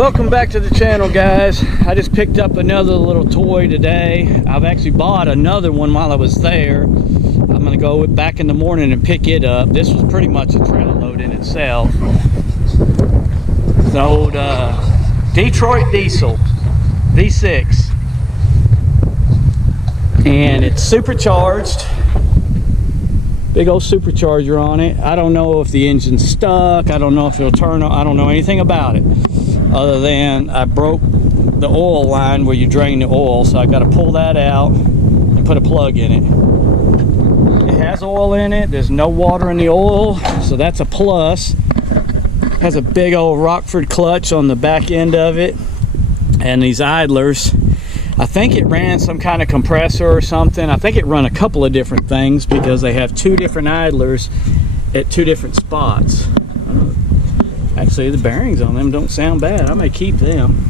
Welcome back to the channel, guys. I just picked up another little toy today. I've actually bought another one while I was there. I'm gonna go back in the morning and pick it up. This was pretty much a trailer load in itself. It's an old Detroit diesel V6, and it's supercharged. Big old supercharger on it. I don't know if the engine's stuck. I don't know if it'll turn on. I don't know anything about it, other than I broke the oil line where you drain the oil, so I got to pull that out and put a plug in it. It has oil in it. There's no water in the oil, so that's a plus. It has a big old Rockford clutch on the back end of it, and these idlers. I think it ran some kind of compressor or something. I think it run a couple of different things because they have two different idlers at two different spots. Actually, the bearings on them don't sound bad. I may keep them.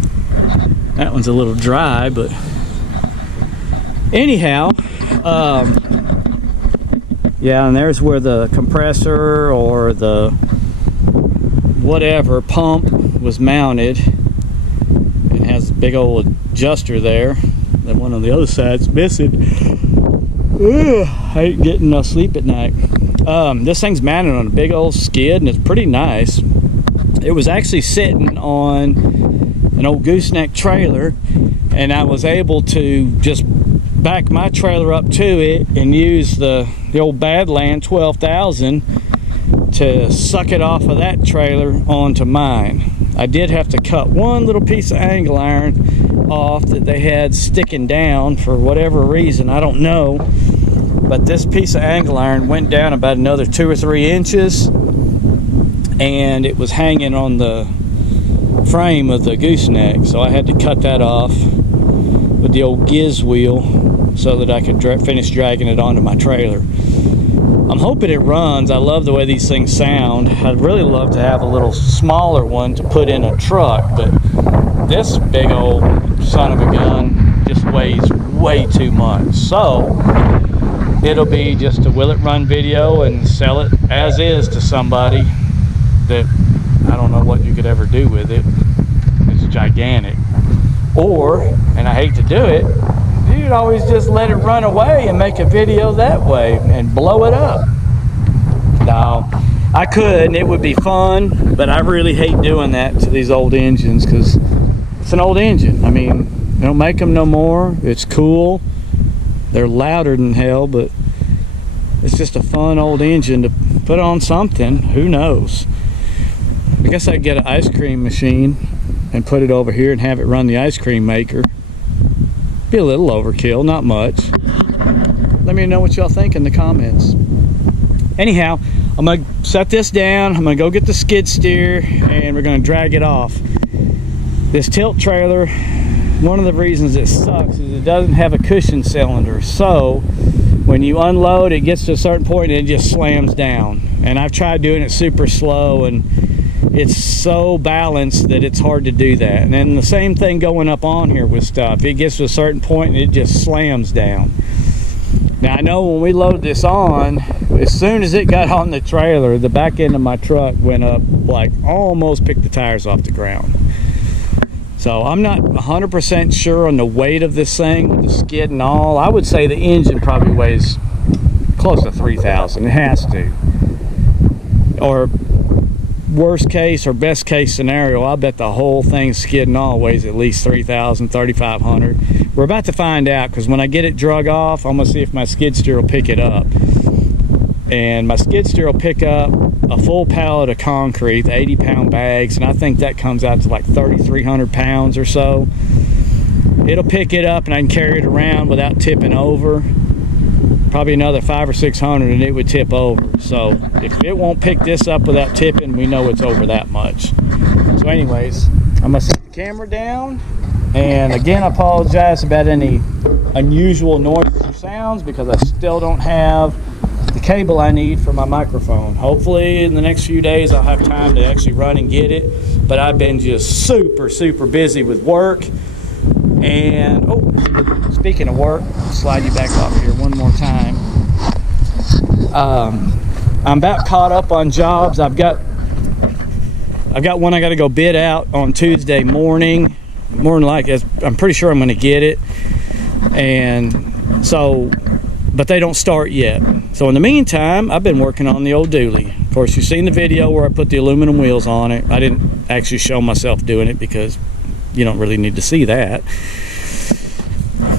That one's a little dry, but anyhow, yeah, and there's where the compressor or the whatever pump was mounted. It has a big old adjuster there. That one on the other side's missing. Ugh, I ain't getting enough sleep at night. This thing's mounted on a big old skid, and it's pretty nice. It was actually sitting on an old gooseneck trailer, and I was able to just back my trailer up to it and use the old Badland 12,000 to suck it off of that trailer onto mine. I did have to cut one little piece of angle iron off that they had sticking down for whatever reason, I don't know, but this piece of angle iron went down about another 2 or 3 inches, and it was hanging on the frame of the gooseneck, so I had to cut that off with the old giz wheel so that I could finish dragging it onto my trailer. I'm hoping it runs. I love the way these things sound. I'd really love to have a little smaller one to put in a truck, but this big old son of a gun just weighs way too much. So it'll be just a will it run video and sell it as is to somebody that I don't know what you could ever do with it. It's gigantic. Or, and I hate to do it, you'd always just let it run away and make a video that way and blow it up. No, I could, and it would be fun, but I really hate doing that to these old engines because it's an old engine. I mean, they don't make them no more. It's cool. They're louder than hell, but it's just a fun old engine to put on something. Who knows? I guess I'd get an ice cream machine and put it over here and have it run the ice cream maker. Be a little overkill, not much. Let me know what y'all think in the comments. Anyhow, I'm gonna set this down. I'm gonna go get the skid steer and we're gonna drag it off. This tilt trailer, one of the reasons it sucks is it doesn't have a cushion cylinder. So when you unload, it gets to a certain point and it just slams down. And I've tried doing it super slow, and it's so balanced that it's hard to do that. And then the same thing going up on here with stuff. It gets to a certain point and it just slams down. Now I know when we loaded this on, as soon as it got on the trailer, the back end of my truck went up, like almost picked the tires off the ground. So I'm not 100% sure on the weight of this thing with the skid and all. I would say the engine probably weighs close to 3,000. It has to. Or worst case or best case scenario, I bet the whole thing skid and all weighs at least 3,000, 3,500. We're about to find out, because when I get it drug off, I'm gonna see if my skid steer will pick it up. And my skid steer will pick up a full pallet of concrete, 80-pound bags, and I think that comes out to like 3,300 pounds or so. It'll pick it up and I can carry it around without tipping over. Probably another 500 or 600 and it would tip over. So if it won't pick this up without tipping, we know it's over that much. So anyways, I'm gonna set the camera down, and again I apologize about any unusual noises or sounds because I still don't have the cable I need for my microphone. Hopefully in the next few days I'll have time to actually run and get it, but I've been just super busy with work. And oh, speaking of work, I'll slide you back off here one more time. I'm about caught up on jobs. I've got I've got one I got to go bid out on Tuesday morning. More than likely, I'm pretty sure I'm going to get it. And so, but they don't start yet. So in the meantime, I've been working on the old dually. Of course, you've seen the video where I put the aluminum wheels on it. I didn't actually show myself doing it because you don't really need to see that.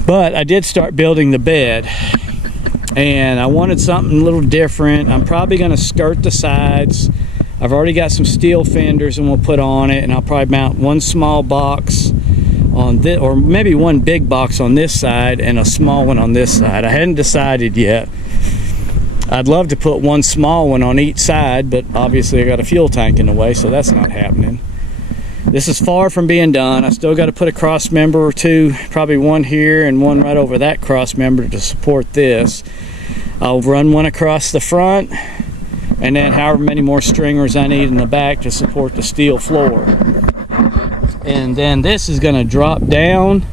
But I did start building the bed, and I wanted something a little different. I'm probably going to skirt the sides. I've already got some steel fenders and we'll put on it, and I'll probably mount one small box on this, or maybe one big box on this side and a small one on this side. I hadn't decided yet. I'd love to put one small one on each side, but obviously I got a fuel tank in the way, so that's not happening. This is far from being done. I still got to put a cross member or two, probably one here and one right over that cross member to support this. I'll run one across the front, and then however many more stringers I need in the back to support the steel floor. And then this is going to drop down,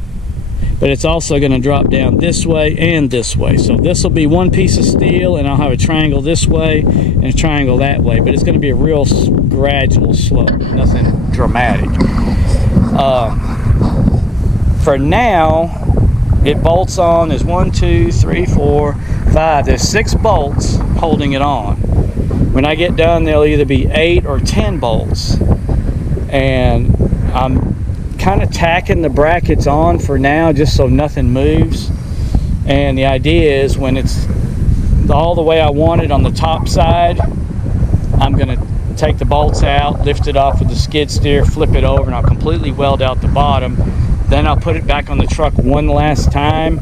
but it's also going to drop down this way and this way. So this will be one piece of steel, and I'll have a triangle this way and a triangle that way, but it's going to be a real gradual slope, nothing dramatic. For now, it bolts on. There's 1, 2, 3, 4, 5. There's 6 bolts holding it on. When I get done, there'll either be 8 or 10 bolts, and I'm kind of tacking the brackets on for now just so nothing moves. And the idea is when it's all the way I want it on the top side, I'm going to take the bolts out, lift it off with the skid steer, flip it over, and I'll completely weld out the bottom. Then I'll put it back on the truck one last time,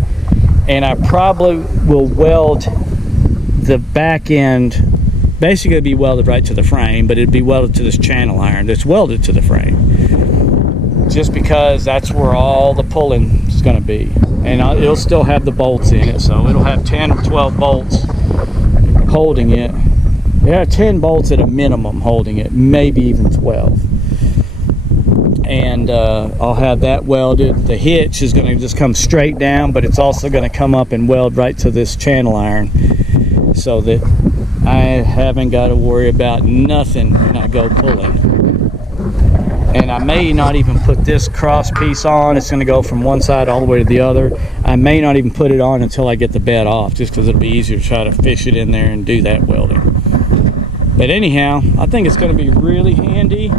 and I probably will weld the back end. Basically it'd be welded right to the frame, but it'd be welded to this channel iron that's welded to the frame, just because that's where all the pulling is going to be. And it'll still have the bolts in it, so it'll have 10 or 12 bolts holding it. There are 10 bolts at a minimum holding it, maybe even 12. And I'll have that welded. The hitch is going to just come straight down, but it's also going to come up and weld right to this channel iron, so that I haven't got to worry about nothing when I go pulling. And I may not even put this cross piece on. It's going to go from one side all the way to the other. I may not even put it on until I get the bed off, just because it'll be easier to try to fish it in there and do that welding. But anyhow, I think it's going to be really handy,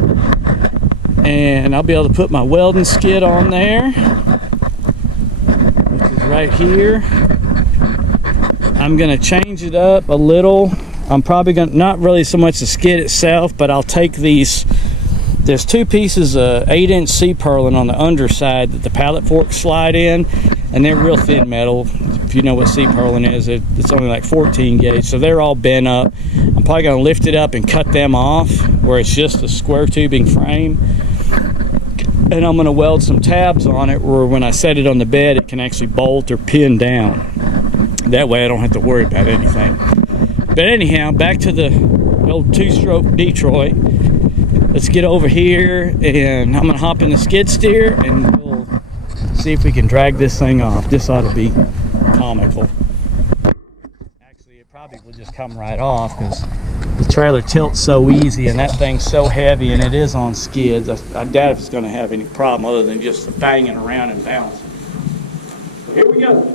and I'll be able to put my welding skid on there, which is right here. I'm going to change it up a little. I'm probably going to, not really so much the skid itself, but I'll take these. There's 2 pieces of 8-inch C-purlin on the underside that the pallet forks slide in, and they're real thin metal. If you know what C-purlin is, it's only like 14 gauge, so they're all bent up. I'm probably going to lift it up and cut them off where it's just a square tubing frame, and I'm going to weld some tabs on it where when I set it on the bed it can actually bolt or pin down. That way I don't have to worry about anything. But anyhow, back to the old 2-stroke Detroit. Let's get over here, and I'm gonna hop in the skid steer and we'll see if we can drag this thing off. This ought to be comical. Actually, it probably will just come right off because the trailer tilts so easy and that thing's so heavy, and it is on skids. I doubt if it's gonna have any problem other than just banging around and bouncing. So here we go.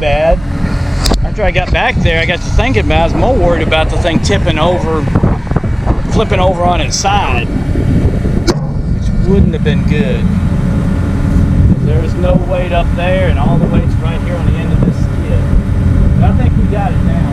bad. After I got back there, I got to thinking about it. I was more worried about the thing tipping over, flipping over on its side, which wouldn't have been good. There's no weight up there, and all the weight's right here on the end of this skid. But I think we got it now.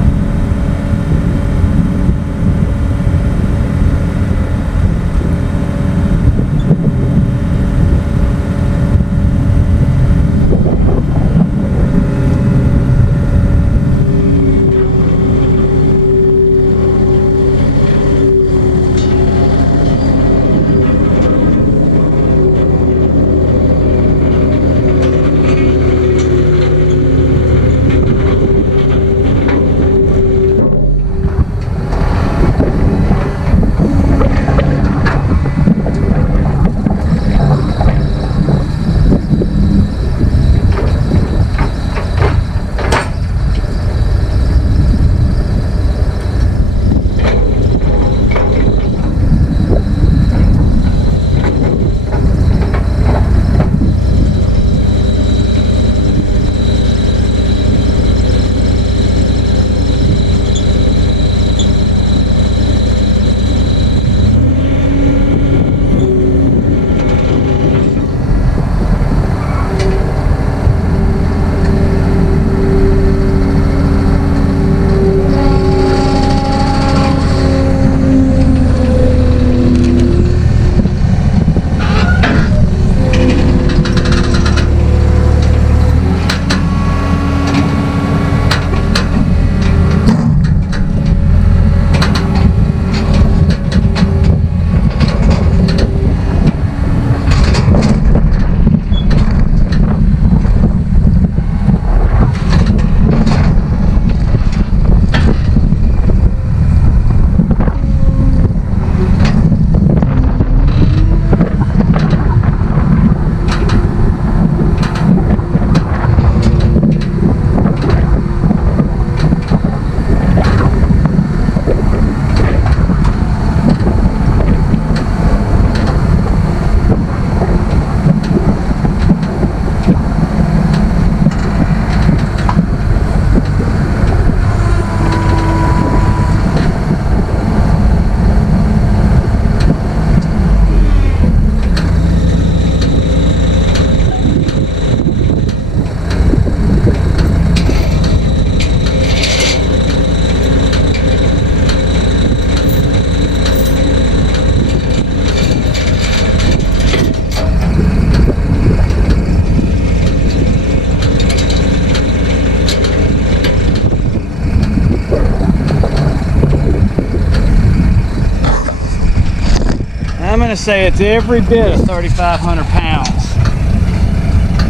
I'm going to say it's every bit of 3,500 pounds.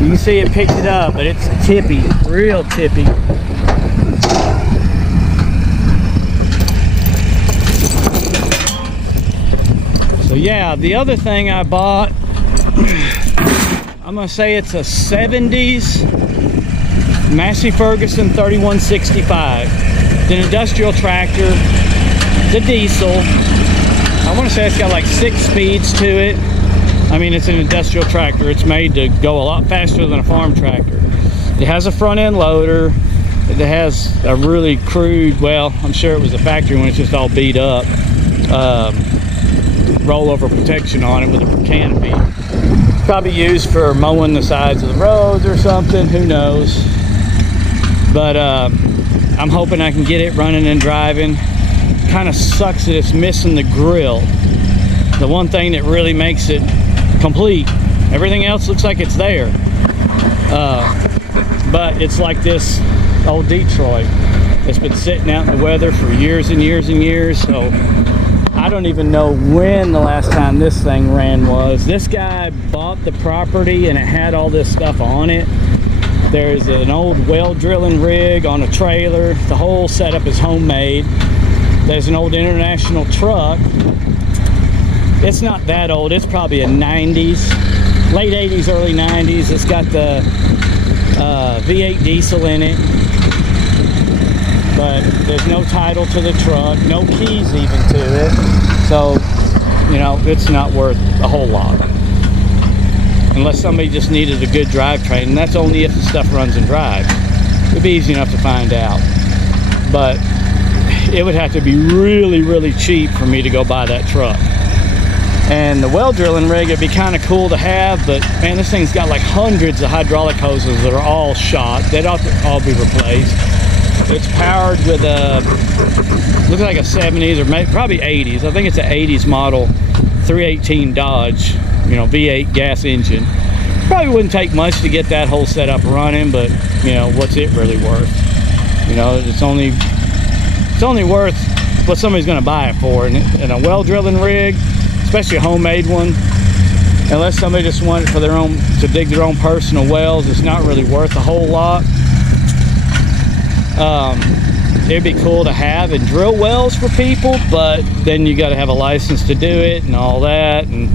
You can see it picked it up, but it's tippy, real tippy. So yeah, the other thing I bought, I'm going to say it's a 70s Massey Ferguson 3165. It's an industrial tractor. It's a diesel. I want to say it's got like 6 speeds to it. I mean, it's an industrial tractor. It's made to go a lot faster than a farm tractor. It has a front end loader. It has a really crude, well, I'm sure it was a factory when it's just all beat up, rollover protection on it with a canopy. Probably used for mowing the sides of the roads or something, who knows. But I'm hoping I can get it running and driving. Kind of sucks that it's missing the grill, the one thing that really makes it complete. Everything else looks like it's there, but it's like this old Detroit. It's been sitting out in the weather for years and years and years, so I don't even know when the last time this thing ran was. This guy bought the property and it had all this stuff on it. There's an old well drilling rig on a trailer. The whole setup is homemade. There's an old International truck. It's not that old. It's probably a 90s, late 80s, early 90s. It's got the V8 diesel in it, but there's no title to the truck, no keys even to it. So, you know, it's not worth a whole lot. Unless somebody just needed a good drivetrain, and that's only if the stuff runs and drives. it'd be easy enough to find out. But it would have to be really, really cheap for me to go buy that truck. And the well drilling rig would be kind of cool to have, but man, this thing's got like hundreds of hydraulic hoses that are all shot. They'd have to all be replaced. It's powered with a, looks like a 70s or maybe probably 80s. I think it's an 80s model 318 Dodge, you know, V8 gas engine. Probably wouldn't take much to get that whole setup running, but you know, what's it really worth? You know, it's only worth what somebody's going to buy it for. And a well drilling rig, especially a homemade one, unless somebody just wanted it for their own, to dig their own personal wells, it's not really worth a whole lot. It'd be cool to have and drill wells for people, but then you got to have a license to do it and all that, and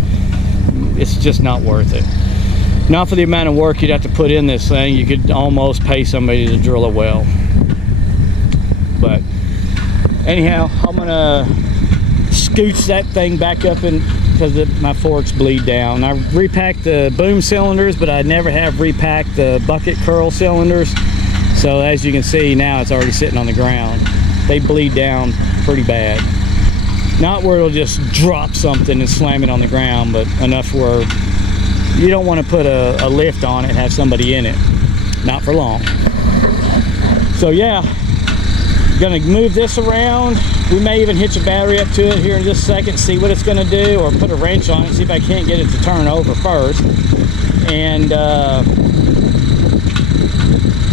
it's just not worth it. Not for the amount of work you'd have to put in this thing. You could almost pay somebody to drill a well. But anyhow, I'm gonna scooch that thing back up in, because my forks bleed down. I repacked the boom cylinders, but I never have repacked the bucket curl cylinders. So as you can see now, it's already sitting on the ground. They bleed down pretty bad. Not where it'll just drop something and slam it on the ground, but enough where you don't want to put a lift on it and have somebody in it. Not for long. So yeah, gonna move this around. We may even hitch a battery up to it here in just a second, see what it's gonna do, or put a wrench on it, see if I can't get it to turn over first. And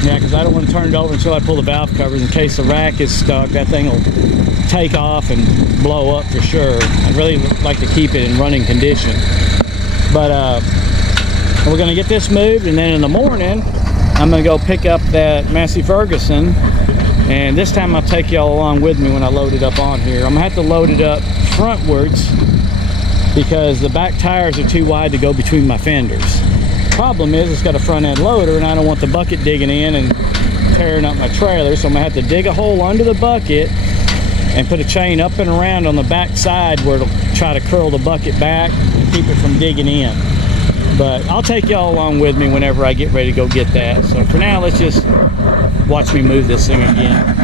yeah, because I don't want to turn it over until I pull the valve covers in case the rack is stuck. That thing will take off and blow up for sure. I'd really like to keep it in running condition. But we're going to get this moved, and then in the morning I'm going to go pick up that Massey Ferguson, and this time I'll take y'all along with me when I load it up on here. I'm going to have to load it up frontwards because the back tires are too wide to go between my fenders. Problem is, it's got a front end loader, and I don't want the bucket digging in and tearing up my trailer, so I'm going to have to dig a hole under the bucket and put a chain up and around on the back side where it'll try to curl the bucket back and keep it from digging in. But I'll take y'all along with me whenever I get ready to go get that. So for now, let's just watch me move this thing again.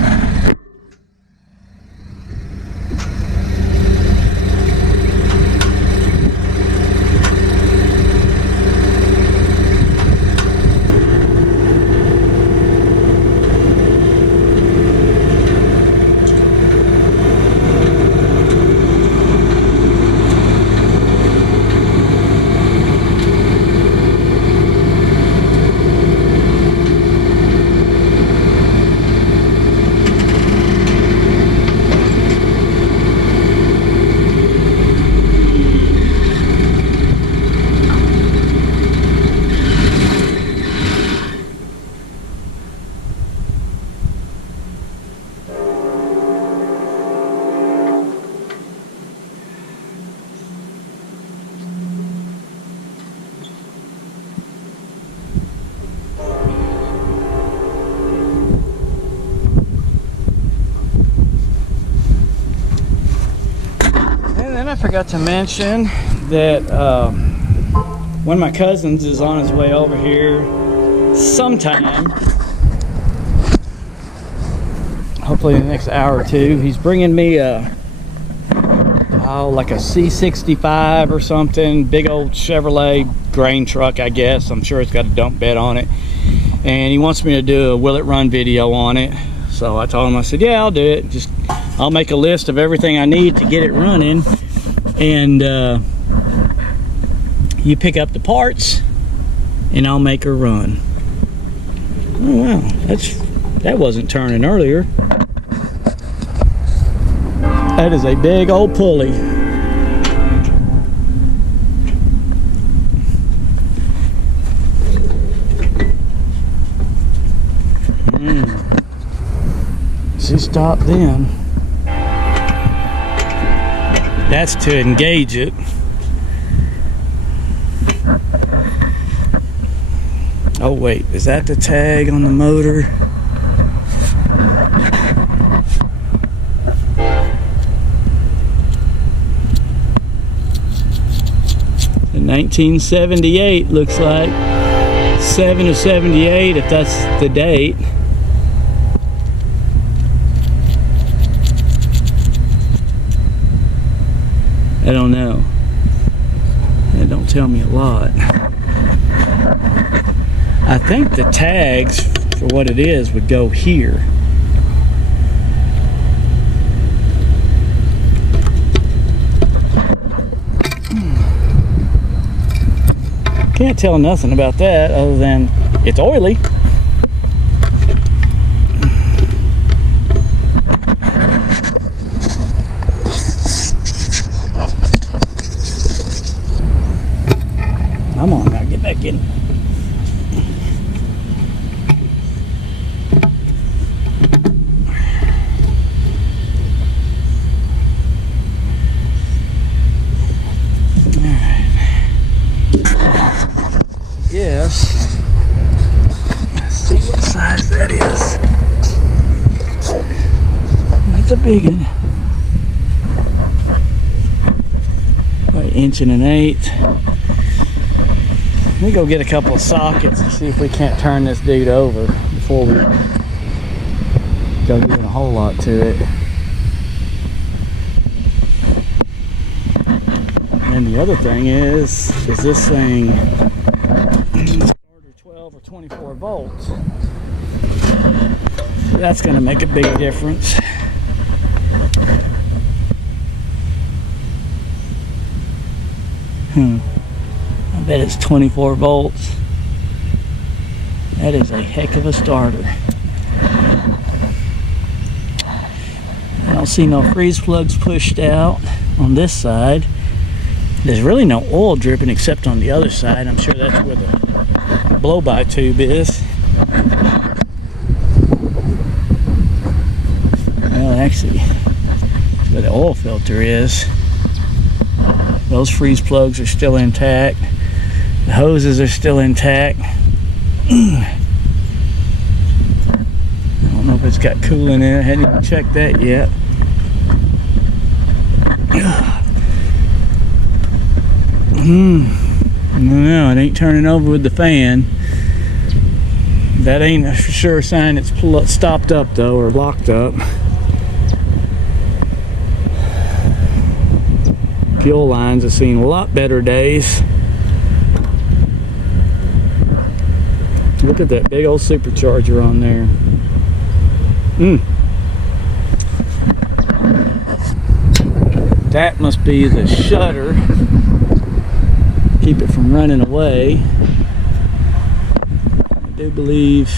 I forgot to mention that one of my cousins is on his way over here sometime, hopefully in the next hour or two. He's bringing me like a C65 or something, big old Chevrolet grain truck, I guess. I'm sure it's got a dump bed on it, and he wants me to do a will it run video on it. So I told him, I said, yeah, I'll do it. Just I'll make a list of everything I need to get it running, and you pick up the parts and I'll make her run. Oh wow, that wasn't turning earlier. That is a big old pulley. She stopped then. That's to engage it. Oh wait, is that the tag on the motor? In 1978, looks like 7 of 78, if that's the date. I don't know. It don't tell me a lot. I think the tags for what it is would go here. Can't tell nothing about that other than it's oily. Come on now, get back in. Yes. Let's see what size that is. That's a big one. About 1.1 inches. Let me go get a couple of sockets and see if we can't turn this dude over before we go doing a whole lot to it. And the other thing is this thing starter 12 or 24 volts? That's going to make a big difference. I bet it's 24 volts. That is a heck of a starter. I don't see no freeze plugs pushed out on this side. There's really no oil dripping except on the other side. I'm sure that's where the blow-by tube is. Well, actually, that's where the oil filter is. Those freeze plugs are still intact. The hoses are still intact. I don't know if it's got coolant in it. I hadn't even checked that yet. No, it ain't turning over with the fan. That ain't a sure sign it's stopped up though, or locked up. Fuel lines have seen a lot better days. Look at that big old supercharger on there. That must be the shutter. Keep it from running away. I do believe.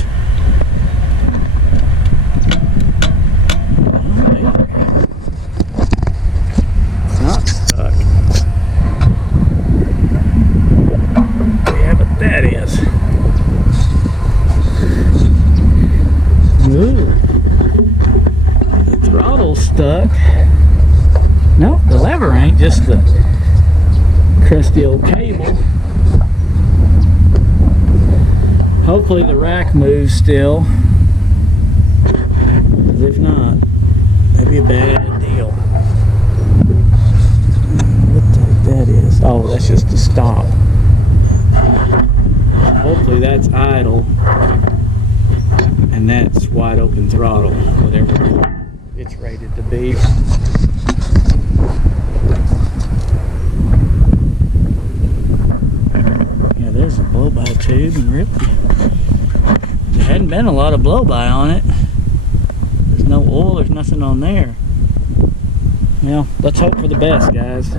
It's not stuck. Yeah, but that is. Ooh. The throttle's stuck. Nope, the lever ain't, just the crusty old cable. Hopefully the rack moves still. Because if not, that'd be a bad deal. What the heck that is? Oh, that's just a stop. Hopefully that's idle. And that's wide open throttle, whatever it's rated to be. Yeah, there's a blow-by tube and Ripley. There hadn't been a lot of blow-by on it. There's no oil, there's nothing on there. Well, let's hope for the best, guys.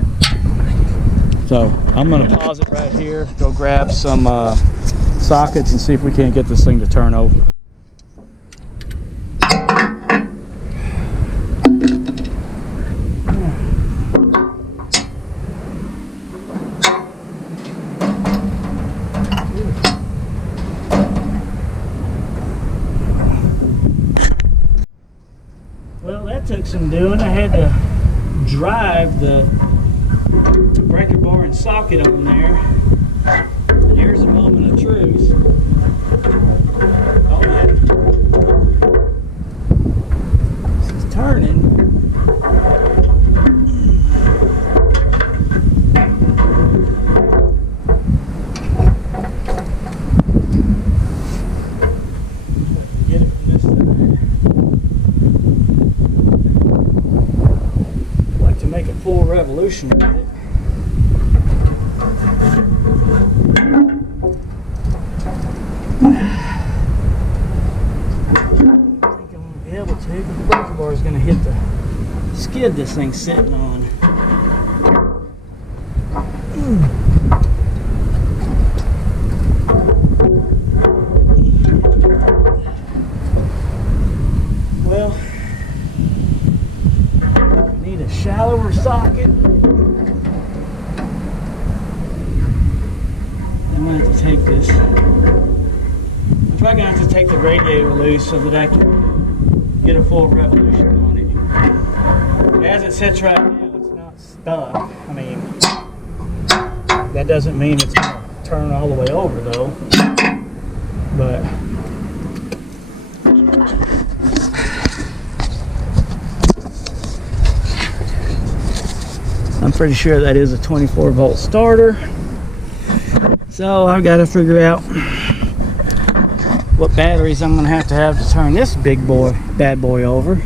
So I'm gonna pause it right here, go grab some sockets and see if we can't get this thing to turn over. Well, that took some doing. I had to drive the breaker bar and socket on there. And here's a moment of truth. Oh yeah. This is turning. Get it from this side. Like to make a full revolution with it. skid this thing's sitting on. Well, I need a shallower socket. I'm gonna have to take this. I'm probably gonna have to take the radiator loose so that I can get a full revolution on it. As it sits right now, it's not stuck. I mean, that doesn't mean it's gonna turn all the way over though. But I'm pretty sure that is a 24-volt starter. So I've got to figure out what batteries I'm going to have to turn this bad boy over.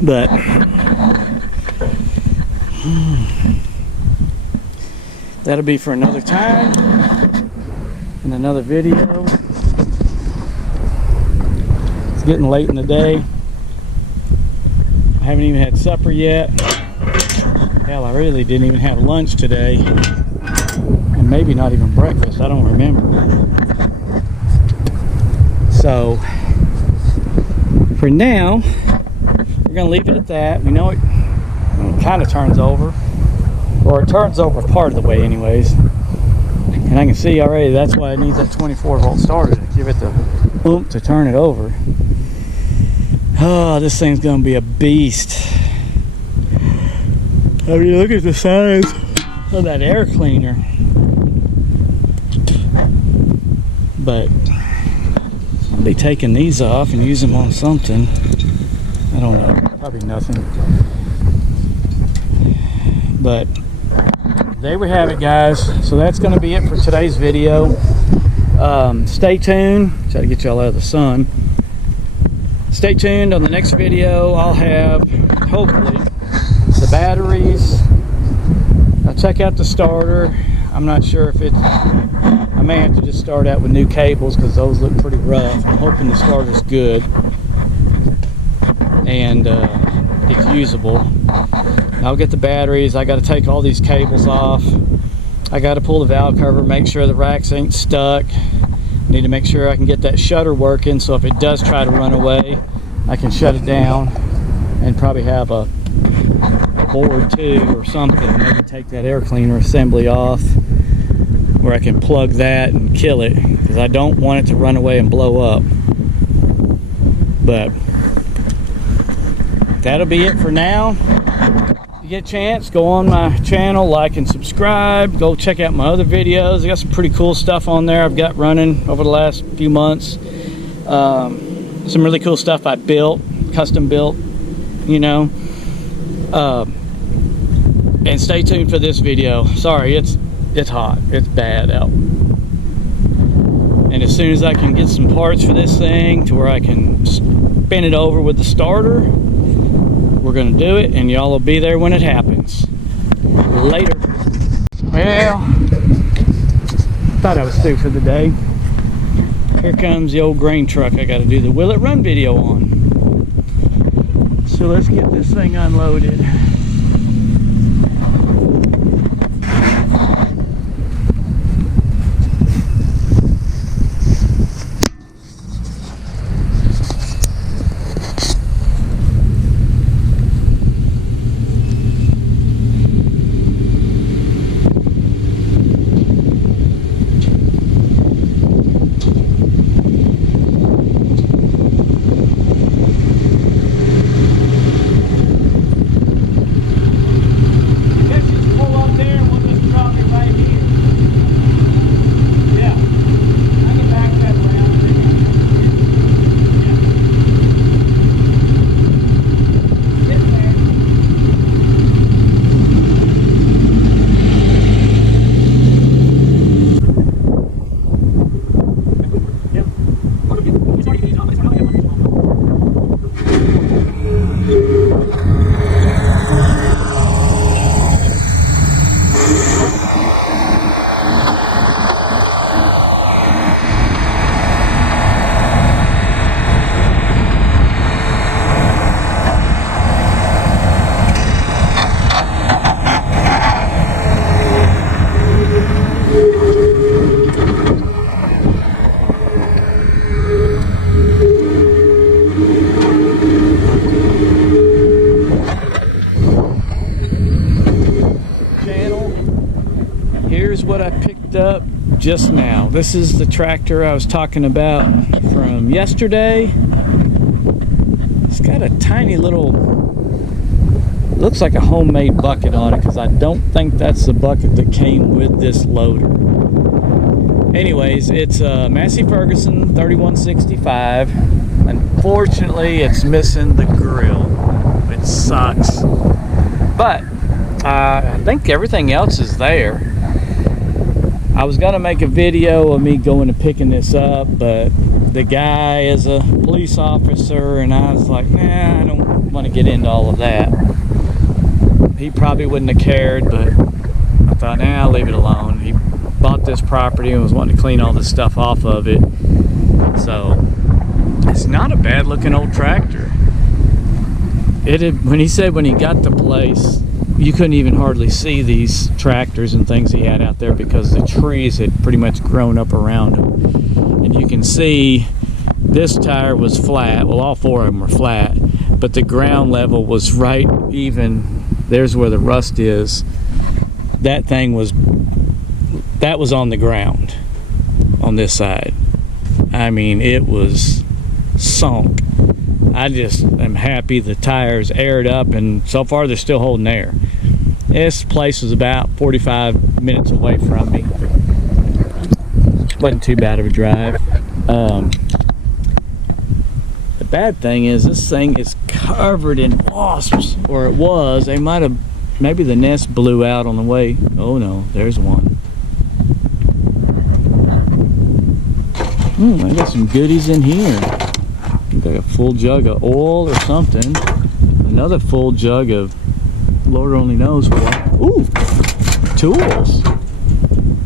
But that'll be for another time in another video. It's getting late in the day. I haven't even had supper yet. Hell, I really didn't even have lunch today. And maybe not even breakfast. I don't remember. So, for now, we're going to leave it at that. We know it kind of turns over. Or it turns over part of the way anyways. And I can see already that's why it needs that 24-volt starter to give it the oomph to turn it over. Oh, this thing's going to be a beast. I mean, look at the size of that air cleaner. But I'll be taking these off and use them on something. I don't know, probably nothing. But there we have it, guys. So that's going to be it for today's video. Stay tuned. Try to get y'all out of the sun. Stay tuned on the next video. I'll have, hopefully, the batteries. I'll check out the starter. I'm not sure if I may have to just start out with new cables because those look pretty rough. I'm hoping the starter's good and it's usable. I'll get the batteries. I got to take all these cables off. I got to pull the valve cover, make sure the racks ain't stuck. Need to make sure I can get that shutter working so if it does try to run away, I can shut it down and probably have a board too or something. Maybe take that air cleaner assembly off where I can plug that and kill it because I don't want it to run away and blow up. But that'll be it for now. If you get a chance, go on my channel, like and subscribe. Go check out my other videos. I got some pretty cool stuff on there I've got running over the last few months. Some really cool stuff I built, custom built, you know. And stay tuned for this video. Sorry, it's hot. It's bad out. And as soon as I can get some parts for this thing to where I can spin it over with the starter, we're gonna do it, and y'all will be there when it happens. Later. Well, thought I was through for the day. Here comes the old grain truck I gotta do the Will It Run video on. So let's get this thing unloaded. what I picked up just now. This is the tractor I was talking about from yesterday. It's got a tiny little, looks like a homemade bucket on it, because I don't think that's the bucket that came with this loader. Anyways, it's a Massey Ferguson 3165. Unfortunately, it's missing the grill. It sucks. But I think everything else is there. I was gonna make a video of me going and picking this up, but the guy is a police officer, and I was like, nah, I don't want to get into all of that. He probably wouldn't have cared, but I thought, nah, I'll leave it alone. He bought this property and was wanting to clean all this stuff off of it. So it's not a bad looking old tractor. When he said when he got the place, you couldn't even hardly see these tractors and things he had out there because the trees had pretty much grown up around them. And you can see this tire was flat. Well, all four of them were flat, but the ground level was right even. There's where the rust is. That was on the ground on this side. I mean, it was sunk. I just am happy the tires aired up, and so far they're still holding air. This place was about 45 minutes away from me. Wasn't too bad of a drive. The bad thing is this thing is covered in wasps, or it was. They might have, maybe the nest blew out on the way. Oh no, there's one. I got some goodies in here. Got a full jug of oil or something. Another full jug of Lord only knows what. Ooh, tools.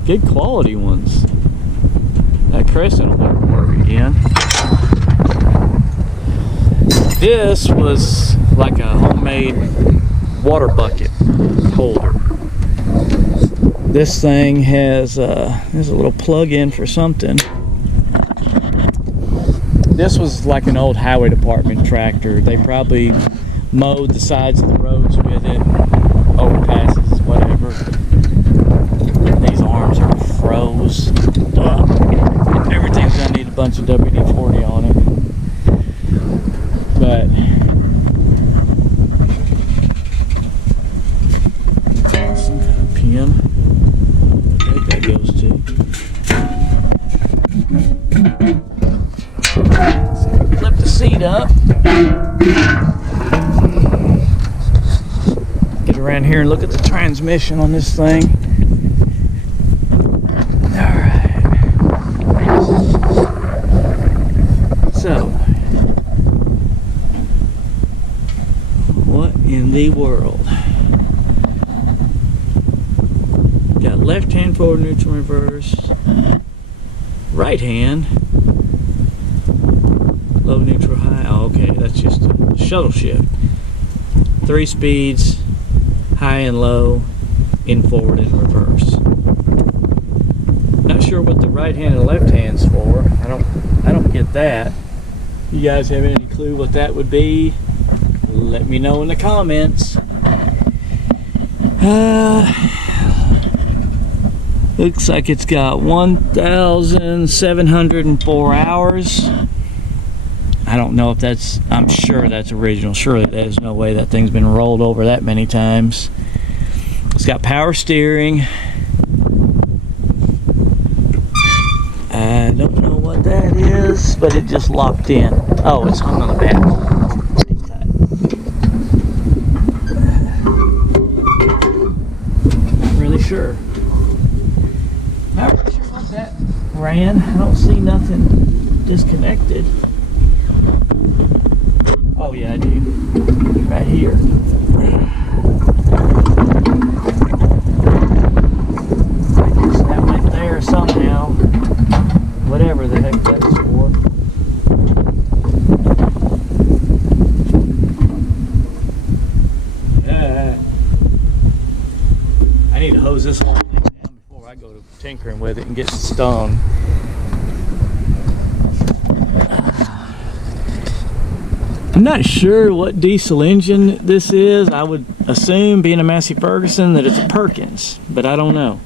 Good quality ones. That crescent will never work again. This was like a homemade water bucket holder. This thing has there's a little plug-in for something. This was like an old highway department tractor. They probably mowed the sides of the roads with it, overpasses, whatever. These arms are froze up. Everything's gonna need a bunch of WD-40 on it. But some kind of pin. I think that goes to. Flip the seat up. Get around here and look at the transmission on this thing. Alright. So, what in the world? Got left hand forward neutral reverse. Right hand. Low, neutral, high. Oh, okay, that's just a shuttle shift. 3 speeds, high and low, in, forward, and reverse. Not sure what the right hand and left hand's for. I don't get that. You guys have any clue what that would be? Let me know in the comments. Looks like it's got 1,704 hours. I don't know if that's, I'm sure that's original. Surely there's no way that thing's been rolled over that many times. It's got power steering. I don't know what that is, but it just locked in. Oh, it's hung on the back. Not really sure. Not really sure what that ran. I don't see nothing disconnected. Oh yeah, I do. Right here. I guess that went there somehow. Whatever the heck that's for. I need to hose this whole thing down before I go to tinkering with it and get stung. I'm not sure what diesel engine this is. I would assume, being a Massey Ferguson, that it's a Perkins, but I don't know.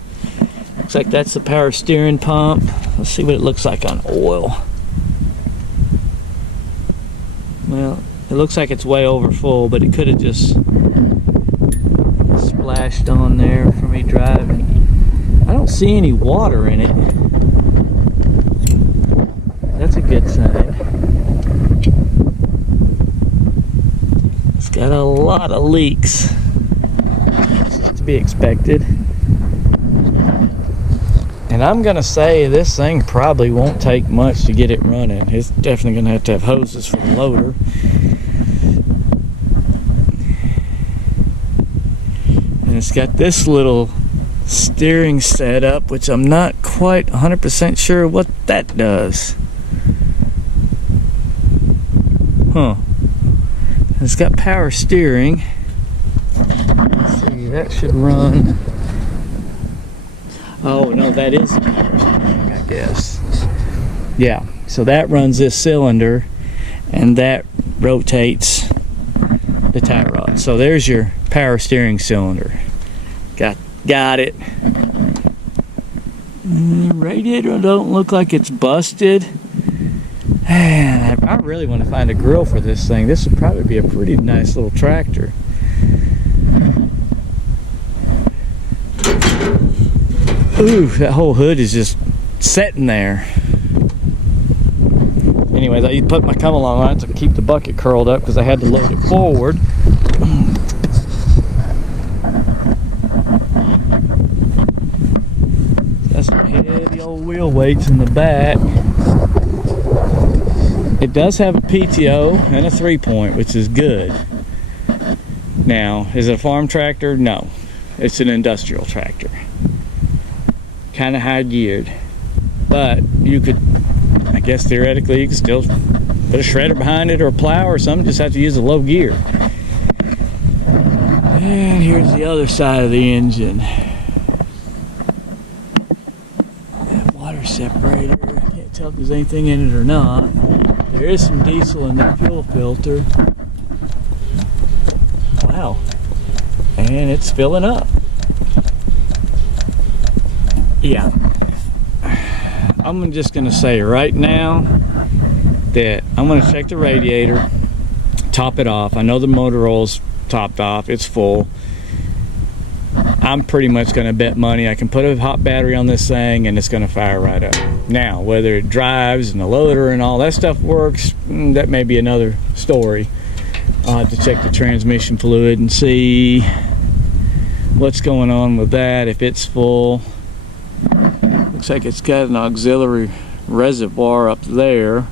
Looks like that's the power steering pump. Let's see what it looks like on oil. Well, it looks like it's way over full, but it could have just splashed on there for me driving. I don't see any water in it. That's a good sign. It's got a lot of leaks. That's to be expected. And I'm gonna say this thing probably won't take much to get it running. It's definitely gonna have to have hoses for the loader. And it's got this little steering setup, which I'm not quite 100% sure what that does. Huh. It's got power steering. Let's see, that should run. Oh no, that is the power steering, I guess. Yeah, so that runs this cylinder, and that rotates the tie rod. So there's your power steering cylinder. Got it. Radiator don't look like it's busted. I really want to find a grill for this thing. This would probably be a pretty nice little tractor. Ooh, that whole hood is just sitting there. Anyways, I put my come along on it to keep the bucket curled up because I had to load it forward. That's some heavy old wheel weights in the back. It does have a PTO and a 3-point, which is good. Now, is it a farm tractor? No. It's an industrial tractor. Kind of high geared. But you could, I guess theoretically, you could still put a shredder behind it or a plow or something, just have to use a low gear. And here's the other side of the engine. That water separator, I can't tell if there's anything in it or not. There is some diesel in the fuel filter. Wow. And it's filling up. Yeah. I'm just going to say right now that I'm going to check the radiator, top it off. I know the motor oil's topped off. It's full. I'm pretty much going to bet money I can put a hot battery on this thing and it's going to fire right up. Now, whether it drives and the loader and all that stuff works, that may be another story. I'll have to check the transmission fluid and see what's going on with that, if it's full. Looks like it's got an auxiliary reservoir up there.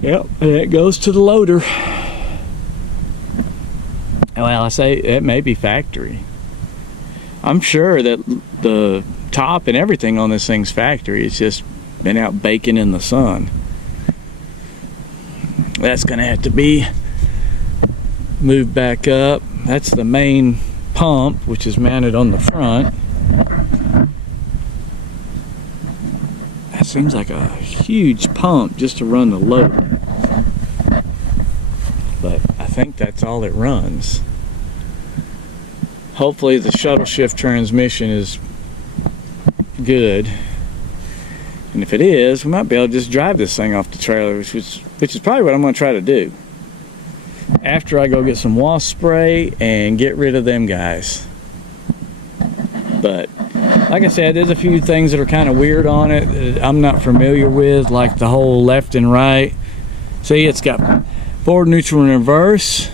Yep, and it goes to the loader. Well, I say it may be factory. I'm sure that the top and everything on this thing's factory. It's just been out baking in the sun. That's gonna have to be moved back up. That's the main pump, which is mounted on the front. That seems like a huge pump just to run the loader. But I think that's all it runs. Hopefully the shuttle shift transmission is good. And if it is, we might be able to just drive this thing off the trailer, which is probably what I'm going to try to do. After I go get some wasp spray and get rid of them guys. But like I said, there's a few things that are kind of weird on it that I'm not familiar with, like the whole left and right. See, it's got forward, neutral, and reverse.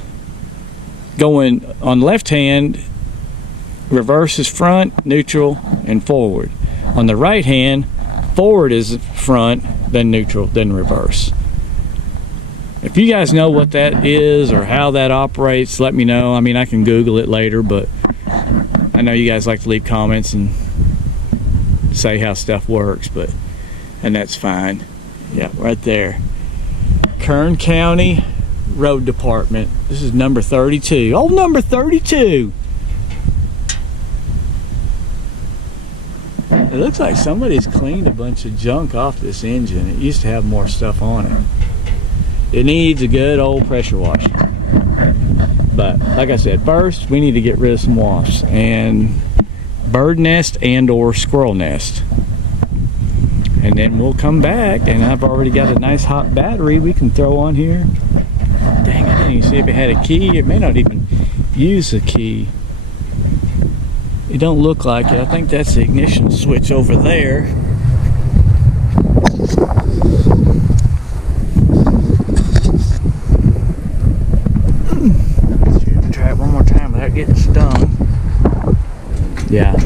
Going on left hand, reverse is front, neutral, and forward. On the right hand, forward is front, then neutral, then reverse. If you guys know what that is or how that operates, let me know. I mean, I can Google it later, but I know you guys like to leave comments and say how stuff works, and that's fine. Yeah, right there. Kern County Road Department. This is number 32. Oh, number 32! It looks like somebody's cleaned a bunch of junk off this engine. It used to have more stuff on it. It needs a good old pressure washing. But like I said, first we need to get rid of some wasps. And bird nest and or squirrel nest. And then we'll come back, and I've already got a nice hot battery we can throw on here. Dang, I didn't even see if it had a key. It may not even use a key. It don't look like it. I think that's the ignition switch over there. Try it one more time without getting stung. Yeah.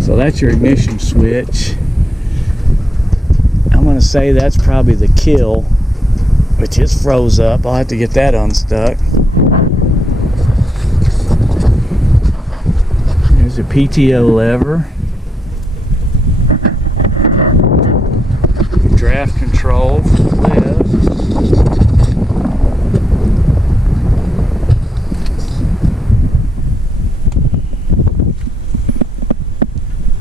So that's your ignition switch. I'm gonna say that's probably the kill, which is froze up. I'll have to get that unstuck. There's a PTO lever. Draft control for the left.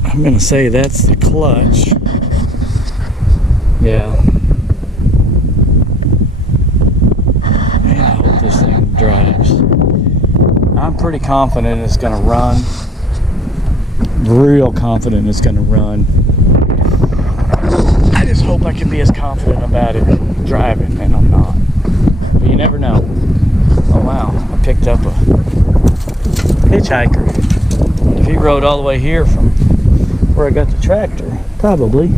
I'm gonna say that's the clutch. Yeah. Man, I hope this thing drives. I'm pretty confident it's gonna run. Real confident it's gonna run. I just hope I can be as confident about it driving, and I'm not. But you never know. Oh wow, I picked up a hitchhiker. If he rode all the way here from where I got the tractor, probably.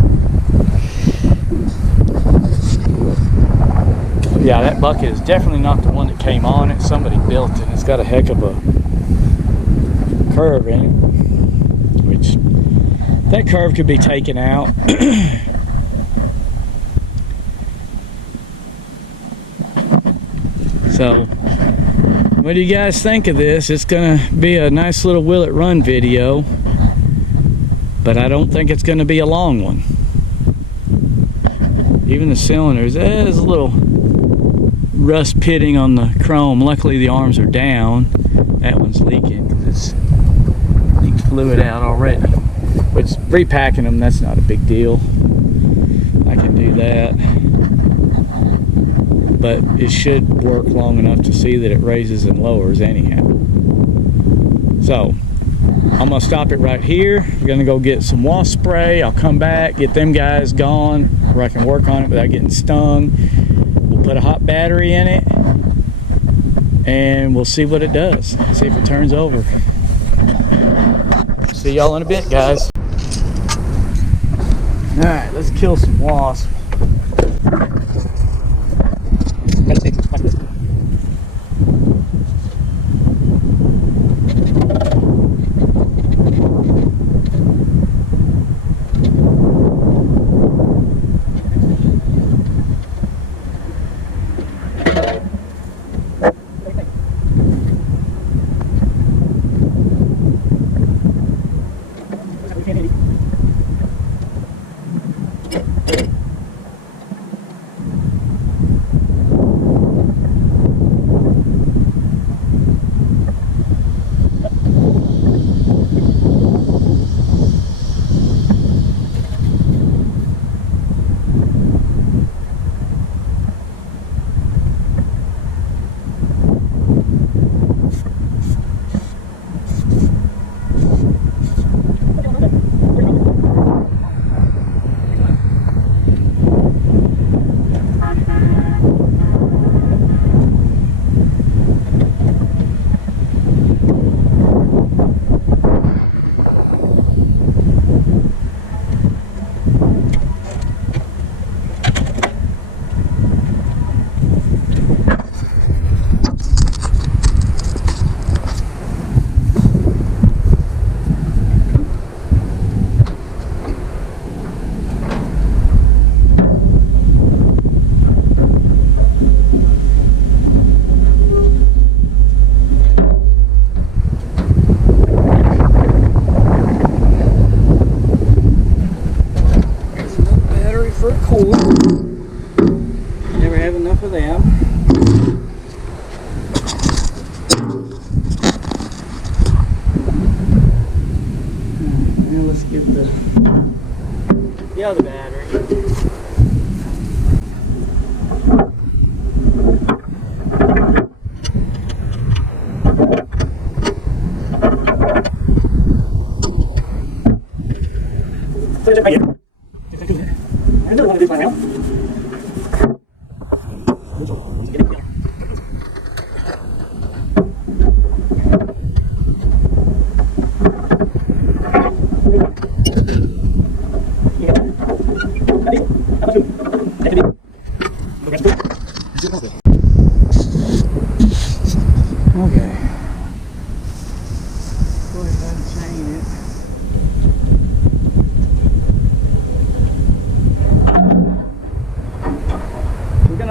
Yeah, that bucket is definitely not the one that came on it. Somebody built it. It's got a heck of a curve in it, which that curve could be taken out. So, what do you guys think of this? It's gonna be a nice little will it run video, but I don't think it's gonna be a long one. Even the cylinders, there's a little rust pitting on the chrome. Luckily the arms are down. That one's leaking because it's leaked fluid out already, which repacking them, that's not a big deal. I can do that, but it should work long enough to see that it raises and lowers anyhow. So I'm gonna stop it right here. We're gonna go get some wasp spray. I'll come back, get them guys gone where I can work on it without getting stung. Put a hot battery in it, and we'll see what it does. See if it turns over. See y'all in a bit, guys. All right, let's kill some wasps. Never have enough of them. Now let's get the other battery.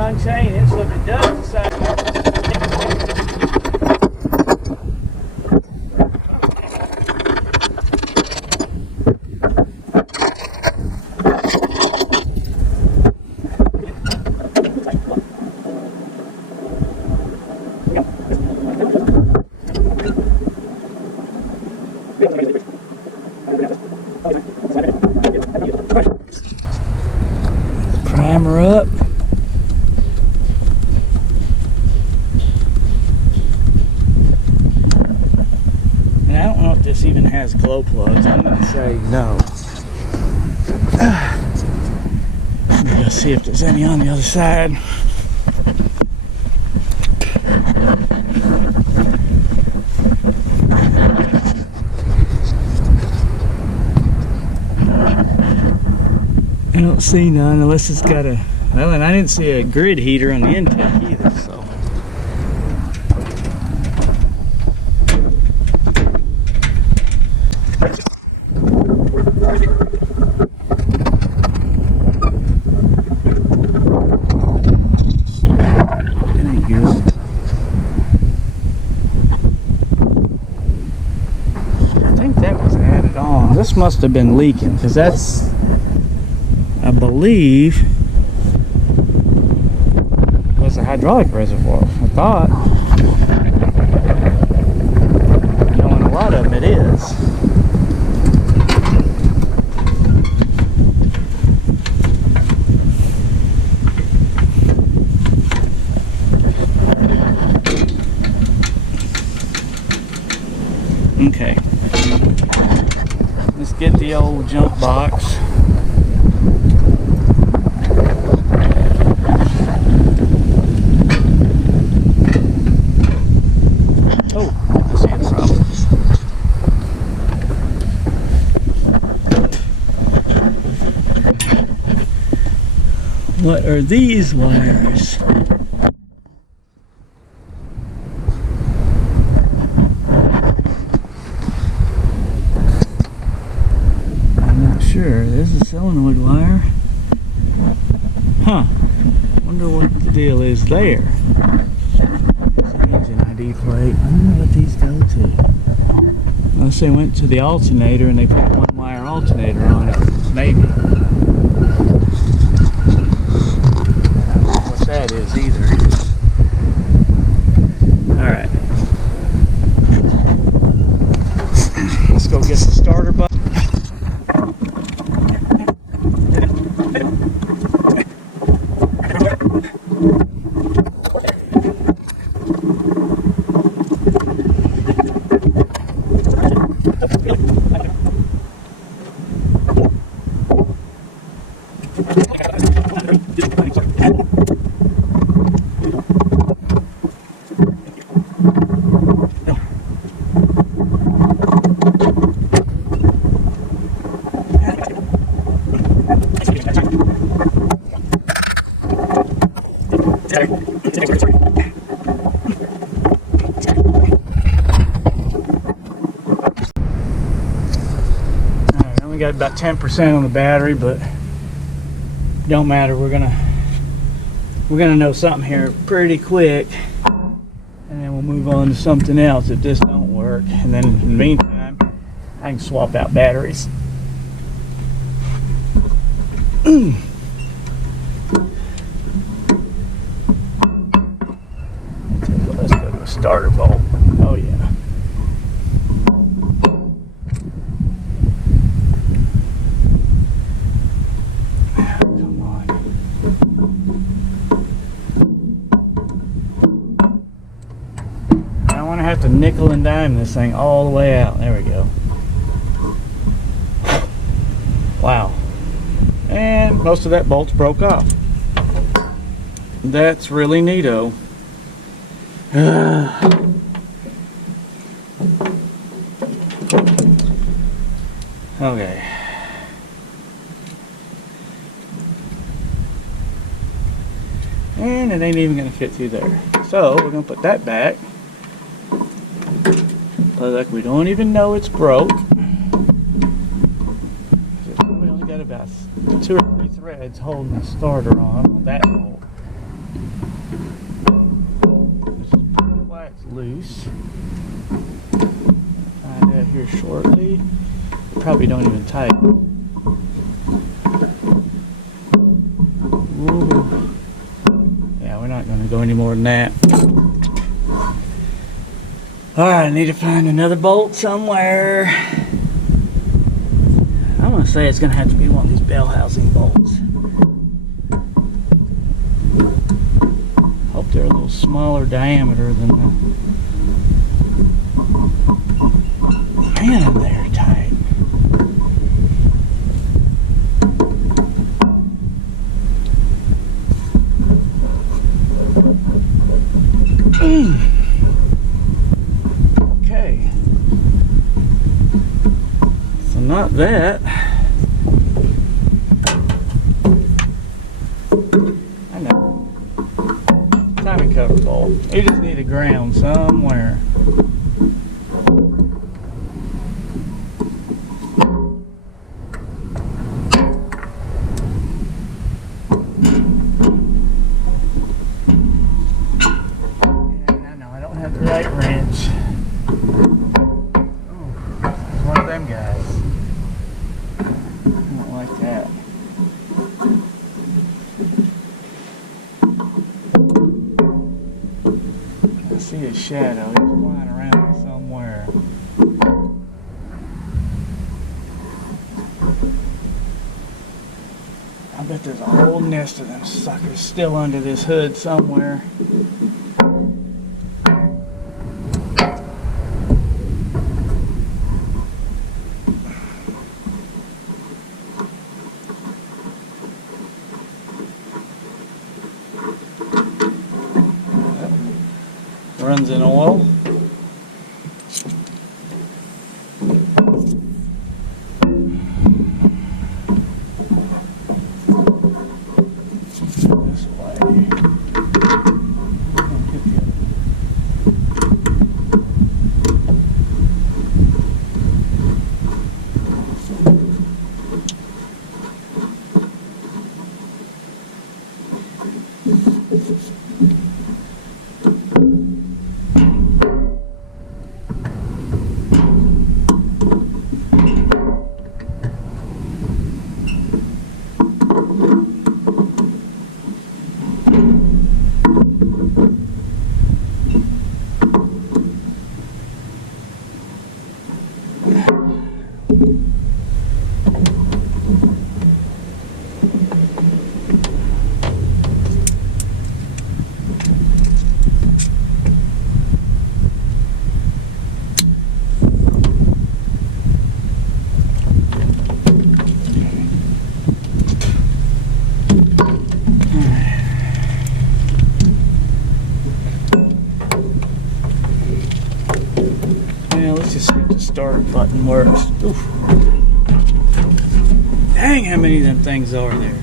Unchain it, so if it does decide primer up. This even has glow plugs. I'm going to say no. Let me go see if there's any on the other side. I don't see none unless it's got a, well, and I didn't see a grid heater on the intake either, so. This must have been leaking because that's, I believe, was a hydraulic reservoir. I thought. Knowing a lot of them, it is. Okay. Let's get the old jump box. Oh, I see the problem. What are these wires? Sure, there's a solenoid wire. Huh. Wonder what the deal is there. There's an engine ID plate. I wonder what these go to. Unless they went to the alternator and they put a one wire alternator on it. Maybe. I don't know what that is either. Alright. Let's go get the starter button. We got about 10% on the battery, but don't matter. We're gonna know something here pretty quick, and then we'll move on to something else if this don't work. And then in the meantime, I can swap out batteries. Let's go to a starter bolt. Oh yeah. Have to nickel and dime this thing all the way out. There we go. Wow. And most of that bolt's broke off. That's really neato. Okay. And it ain't even gonna fit through there. So we're gonna put that back. Look like we don't even know it's broke. We only got about 2 or 3 threads holding the starter on that bolt. Why it's loose. Find out here shortly. Probably don't even tighten. Ooh. Yeah, we're not going to go any more than that. Alright, I need to find another bolt somewhere. I'm going to say it's going to have to be one of these bell housing bolts. Hope they're a little smaller diameter than the... Man, they're tight. Okay. So not that. I know. Timing cover bolt. You just need a ground somewhere. Right wrench. Oh, it's one of them guys. I don't like that. I see his shadow. He's flying around somewhere. I bet there's a whole nest of them suckers still under this hood somewhere. Runs in oil. This way. Let's just see if the start button works. Oof. Dang, how many of them things are there?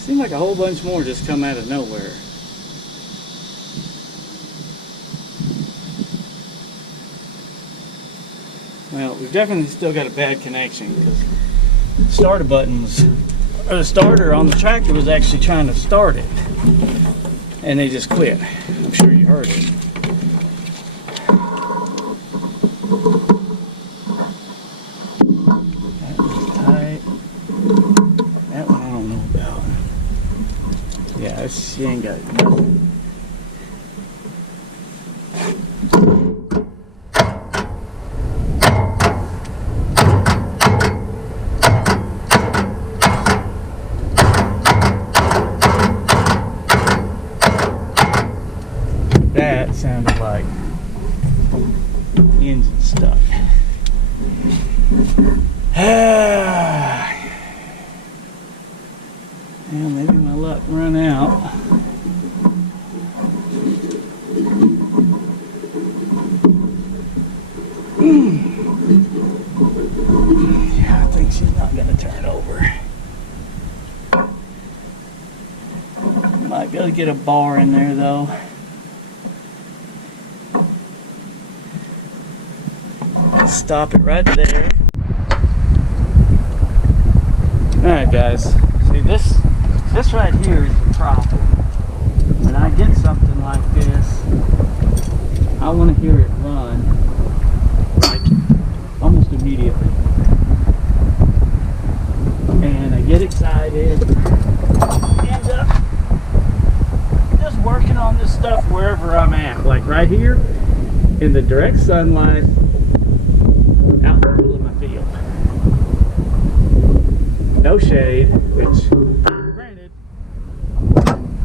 Seems like a whole bunch more just come out of nowhere. Well, we've definitely still got a bad connection because the starter button was, or the starter on the tractor was actually trying to start it, and they just quit. I'm sure you heard it. That was tight. That one I don't know about. this, she ain't got nothing. That sounded like engine stuck. Well, maybe my luck run out. Yeah, I think she's not gonna turn over. Might be able to get a bar in there though. Let's stop it right there. Alright guys, see this right here is the problem. When I get something like this, I want to hear it run like almost immediately. And I get excited, end up just working on this stuff wherever I'm at. Like right here in the direct sunlight out in the middle of my field. No shade, which granted,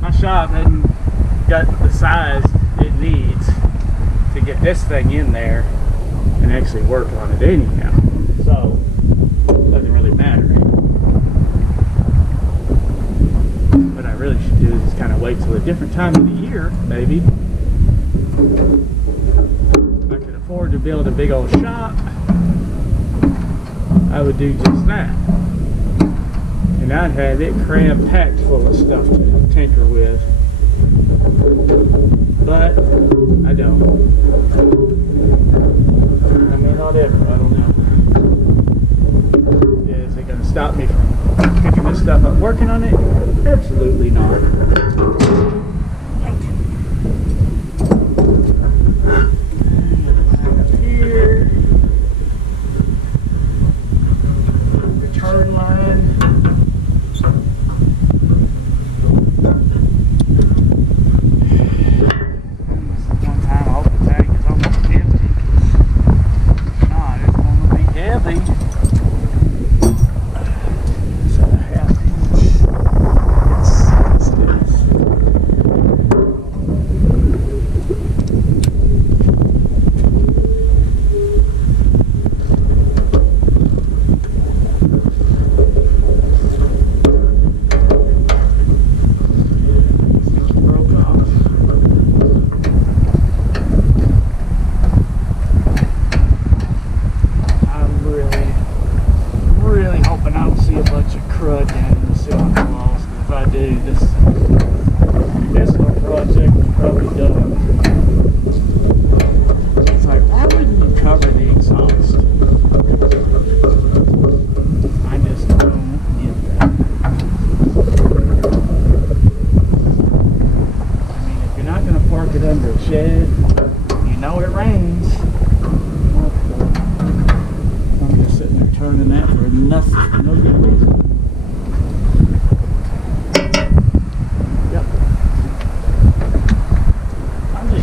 my shop hadn't got the size it needs to get this thing in there and actually work on it anyhow. So it doesn't really matter. What I really should do is just kind of wait till a different time of the year, maybe. If I could afford to build a big old shop, I would do just that. And I'd have it cram-packed full of stuff to tinker with. But I don't. I may not ever, I don't know. Is it going to stop me from picking this stuff up, working on it? Absolutely not. Here. The turn line.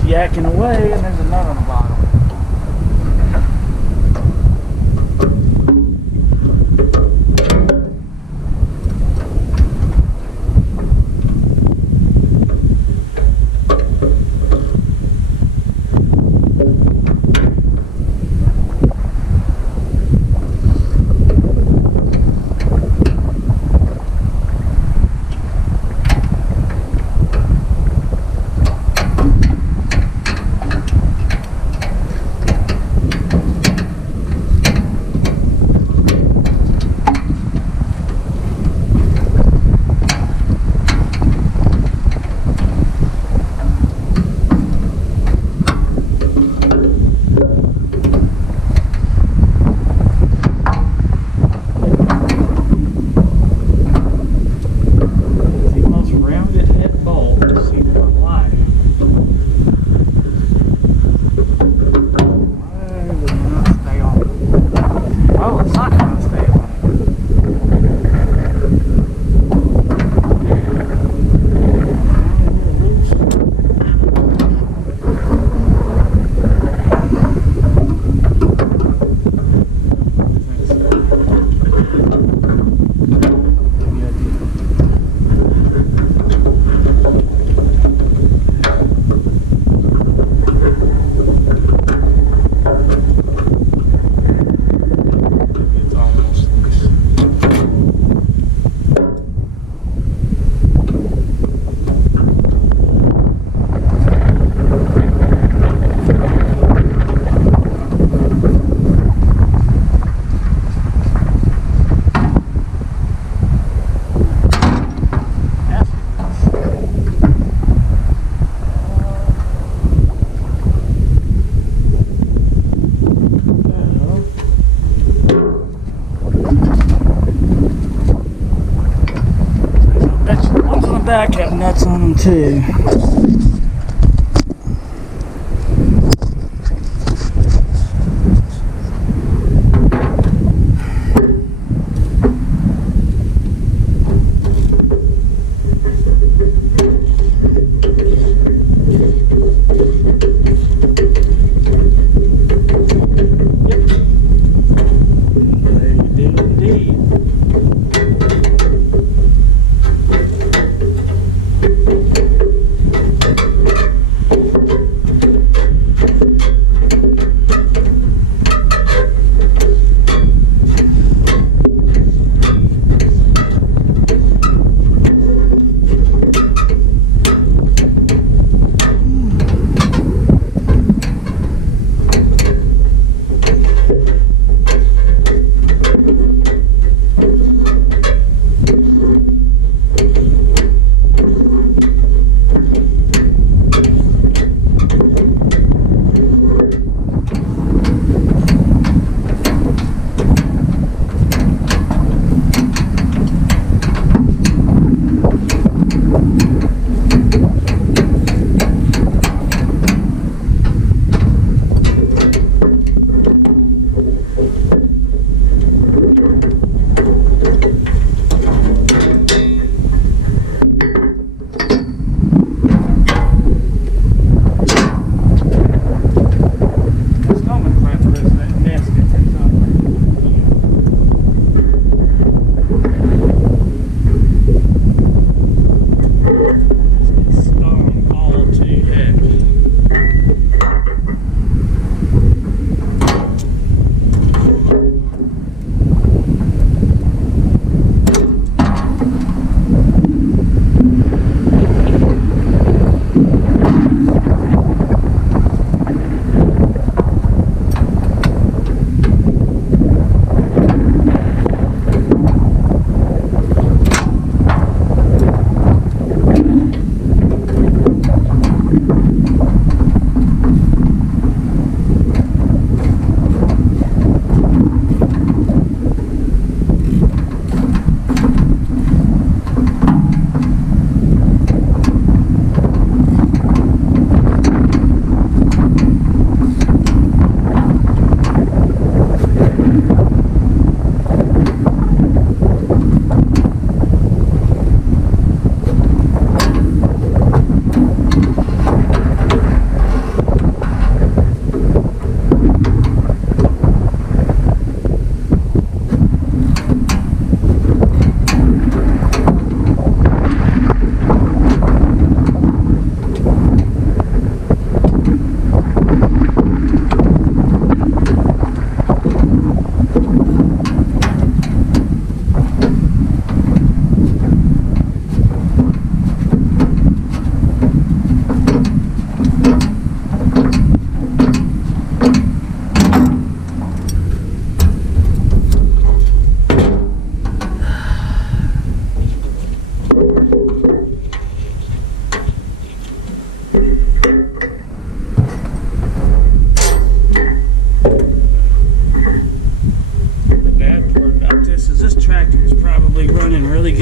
Yakking away, and there's a nut on the bottom. back have nuts on them too.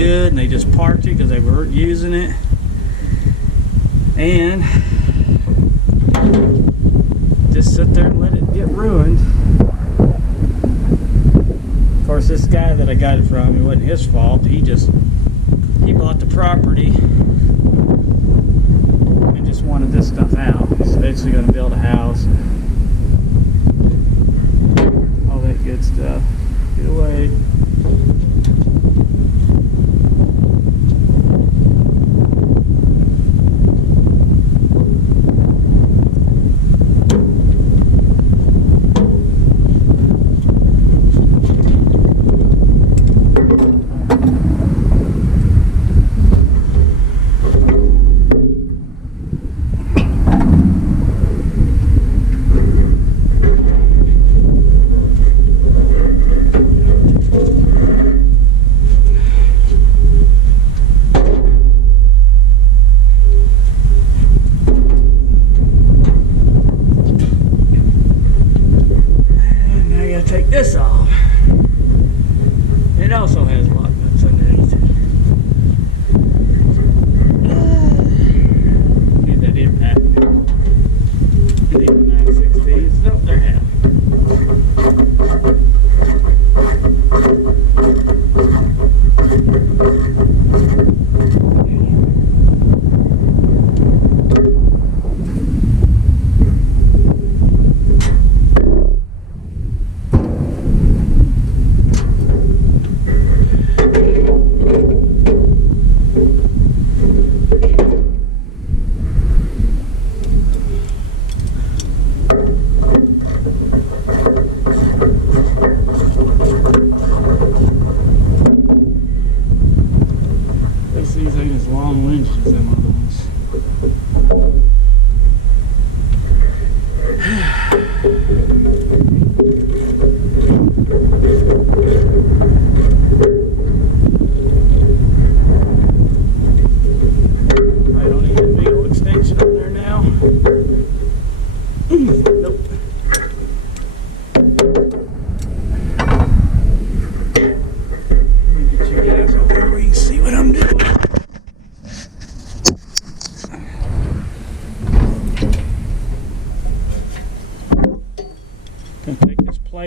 good, and they just parked it because they weren't using it. And just sit there and let it get ruined. Of course, this guy that I got it from, it wasn't his fault. He bought the property and just wanted this stuff out. He's eventually going to build a house and all that good stuff. Get away.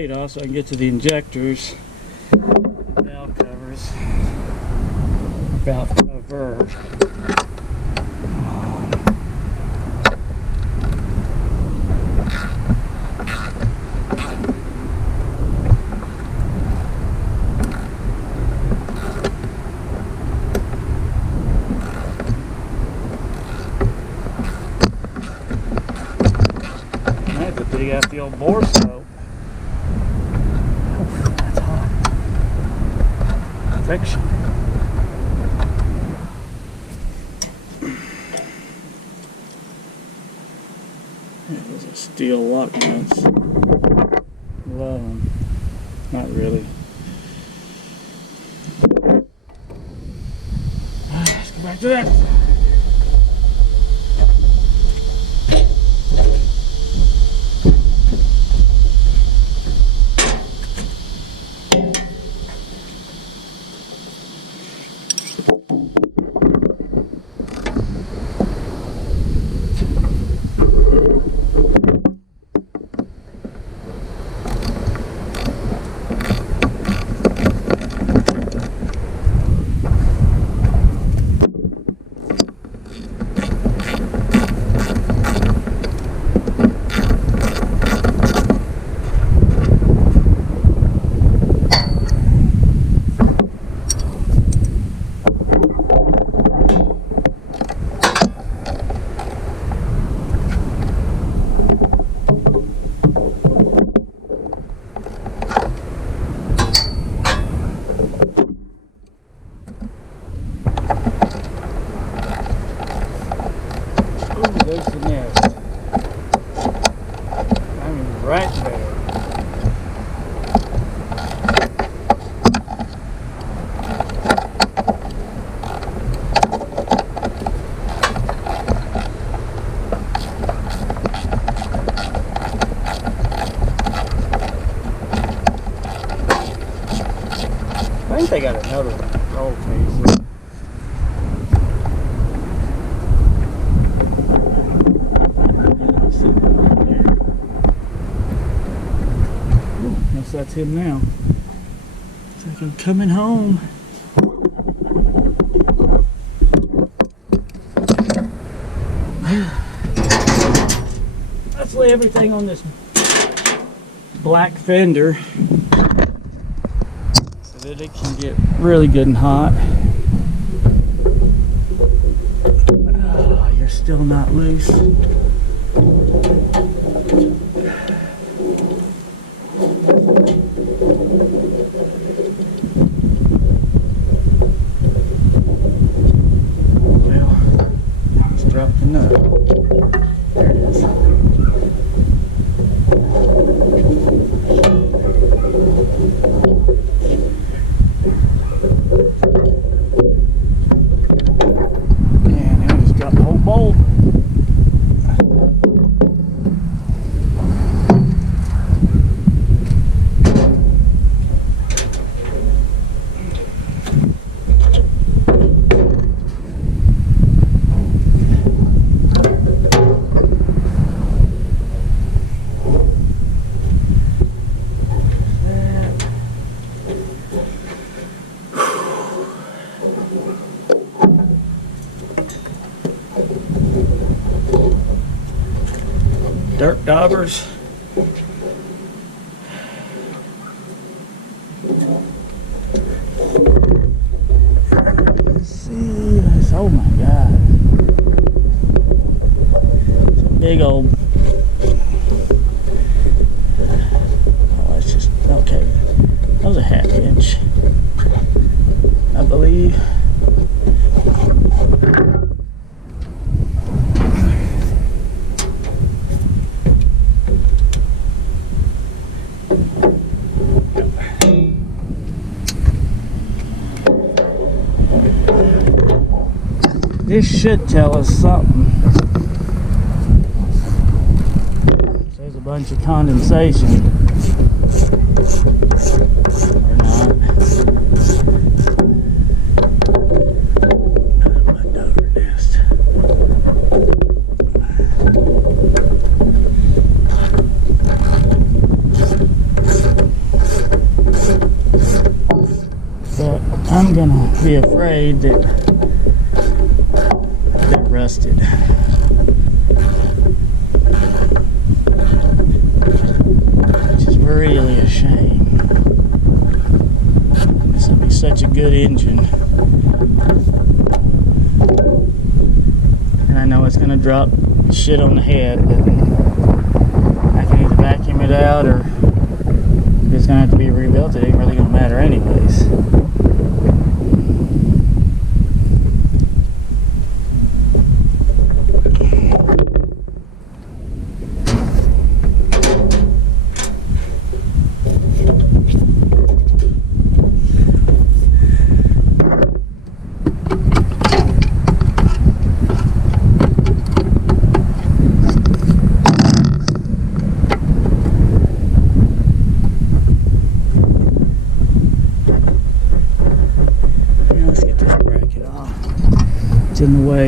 plate off so I can get to the injectors. Valve covers. Valve cover. Dig out the old bore scope. Oh, that's hot. Friction. Those are steel lock nuts. Love them. Not really. Let's go back to that. There's the nest. I mean, right there. I think they got another roll case. That's him now. It's like I'm coming home. Let's lay everything on this black fender so that it can get really good and hot. Oh, you're still not loose. Drop the nut. There it is. And now just drop the whole bolt. Dirt daubers. Let's see this. Oh my God. It's a big old. Oh, it's just okay. That was a ½ inch, I believe. This should tell us something. There's a bunch of condensation. Or not. Leftover nest. I'm gonna be afraid that they're rusted. Which is really a shame. This would be such a good engine. And I know it's gonna drop shit on the head, but I can either vacuum it out, or if it's gonna have to be rebuilt, it ain't really gonna matter anyways. In the way. I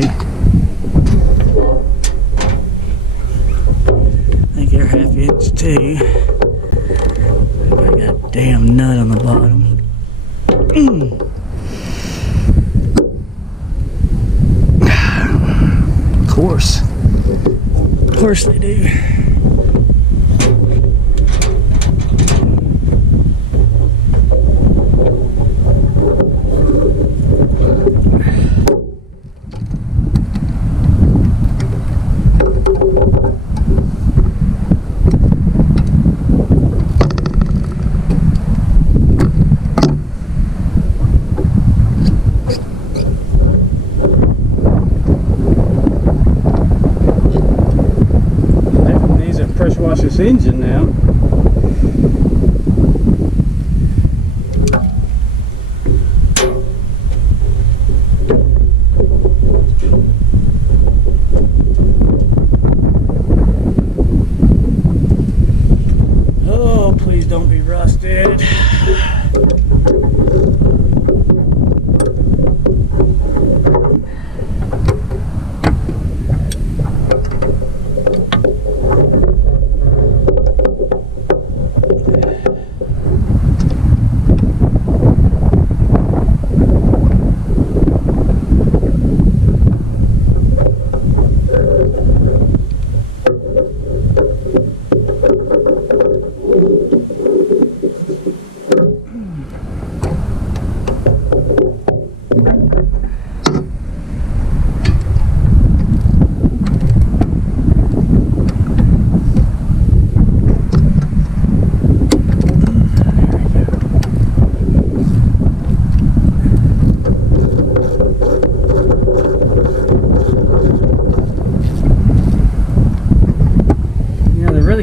think they're 1/2 inch too. I got a damn nut on the bottom. Of course they do. Pressure wash this engine now. Oh, please don't be rusted.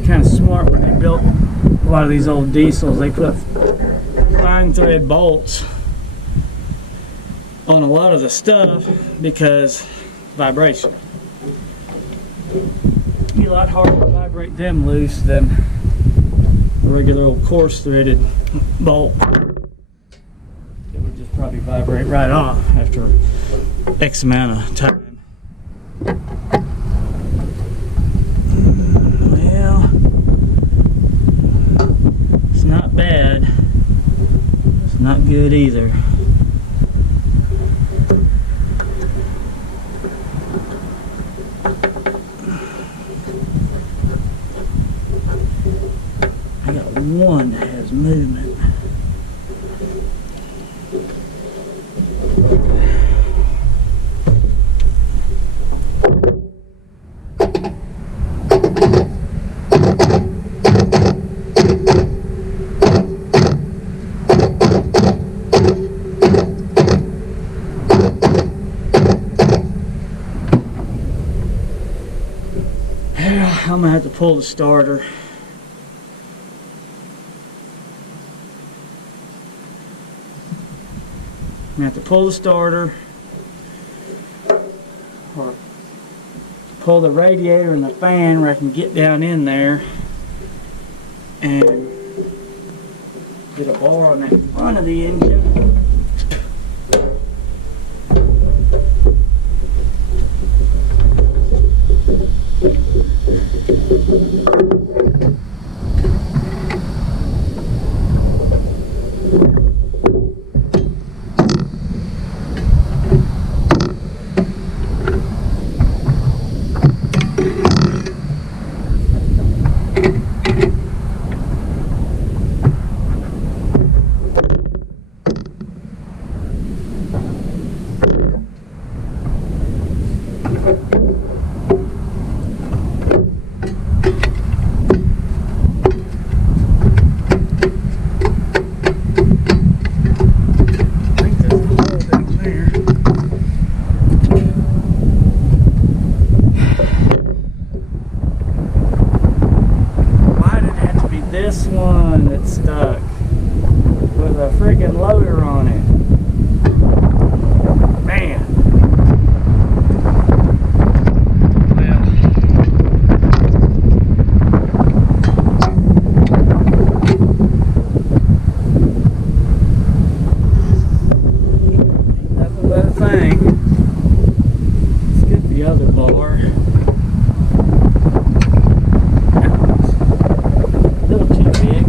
Kind of smart when they built a lot of these old diesels. They put fine thread bolts on a lot of the stuff because vibration. It'd be a lot harder to vibrate them loose than a regular old coarse threaded bolt. It would just probably vibrate right off after X amount of time. Not bad. It's not good either. I got one that has movement. I'm gonna have to pull the starter. I'm gonna have to pull the starter, or pull the radiator and the fan where I can get down in there and get a bar on that front of the engine. loader on it. Man. Nothing but a thing. Let's get the other bar. A little too big.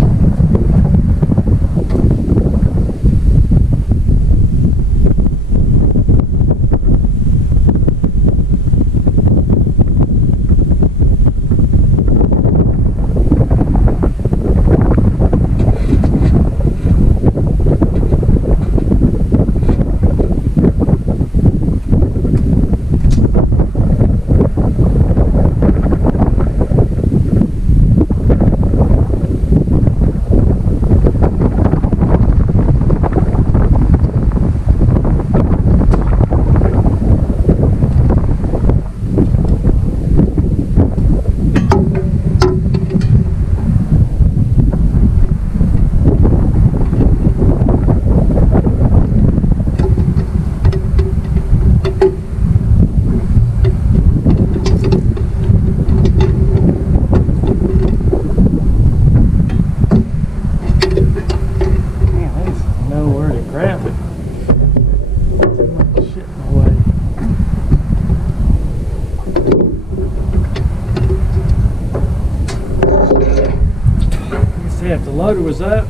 If the loader was up,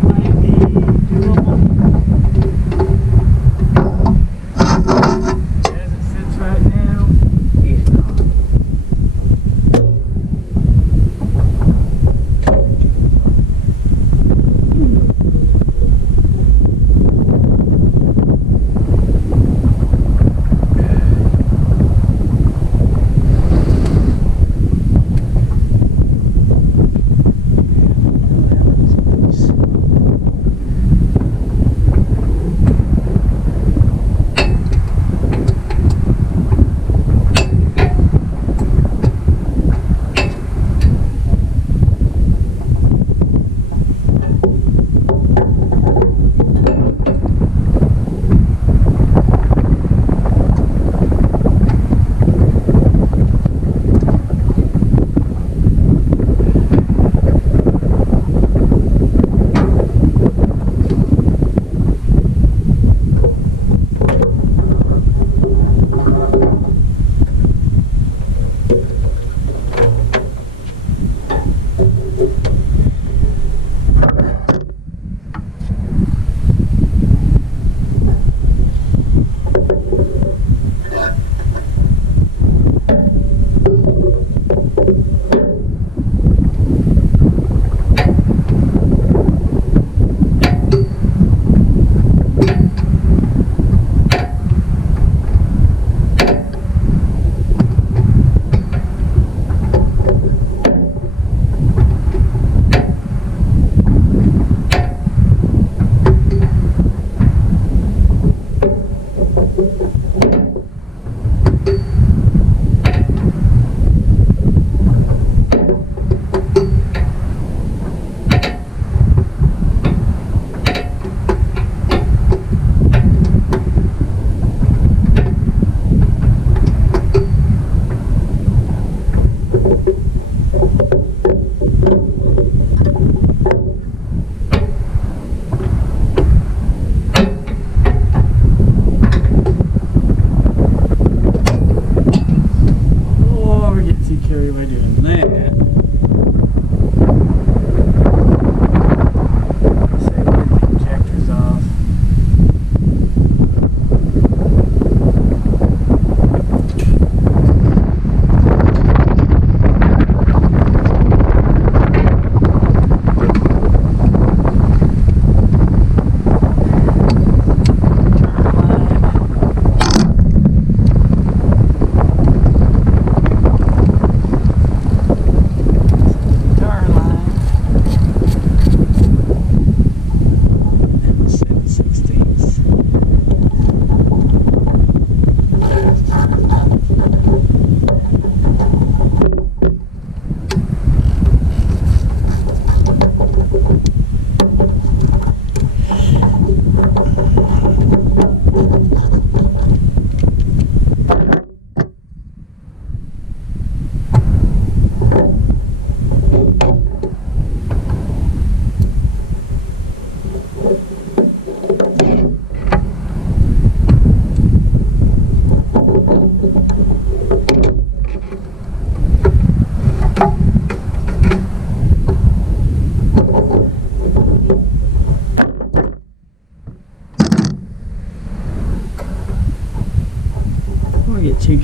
might be doable. As it sits right now, it's not.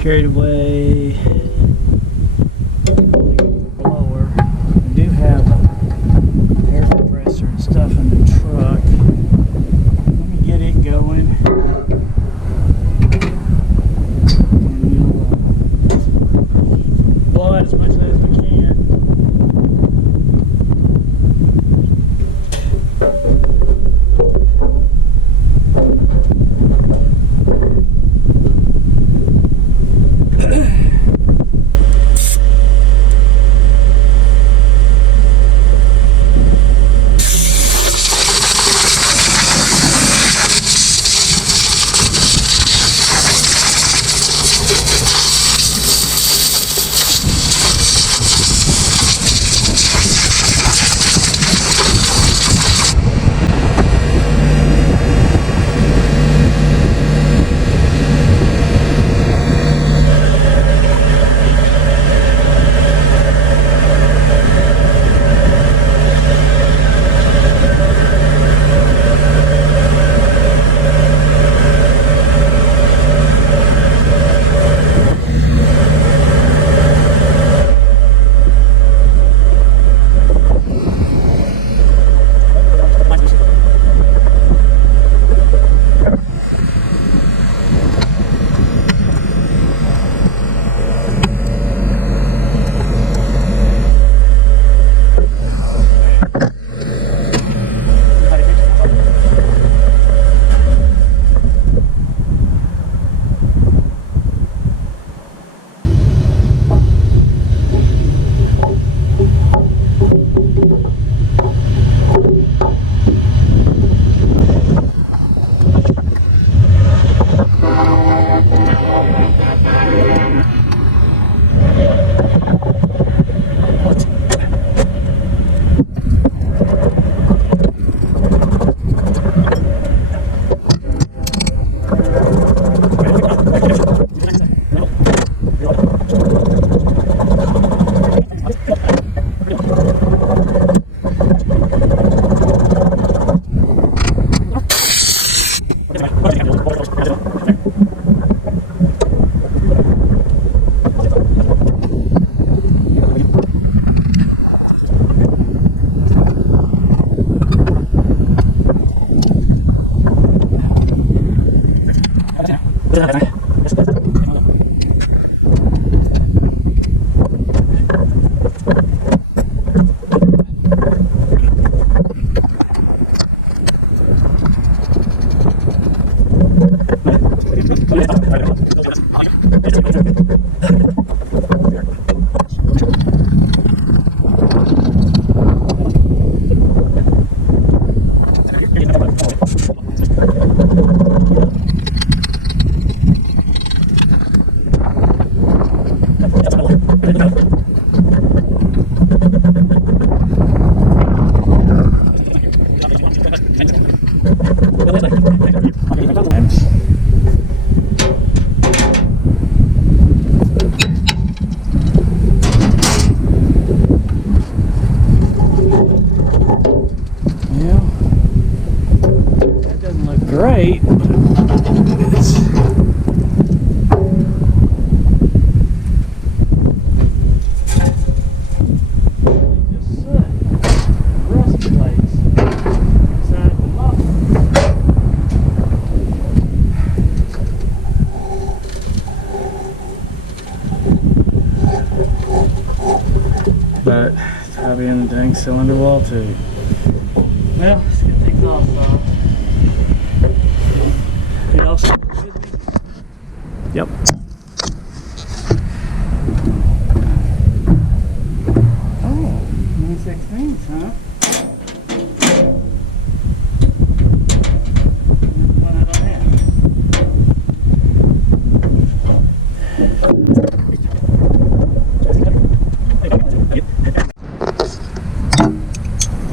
carried away. Blower. We do have air compressor and stuff in the truck. Let me get it going. And we'll blow out as much as we can. Great, but it's but it's probably in the dang cylinder wall too. Well, let's get things off. Yep. Oh, 1/16, huh? One out of that.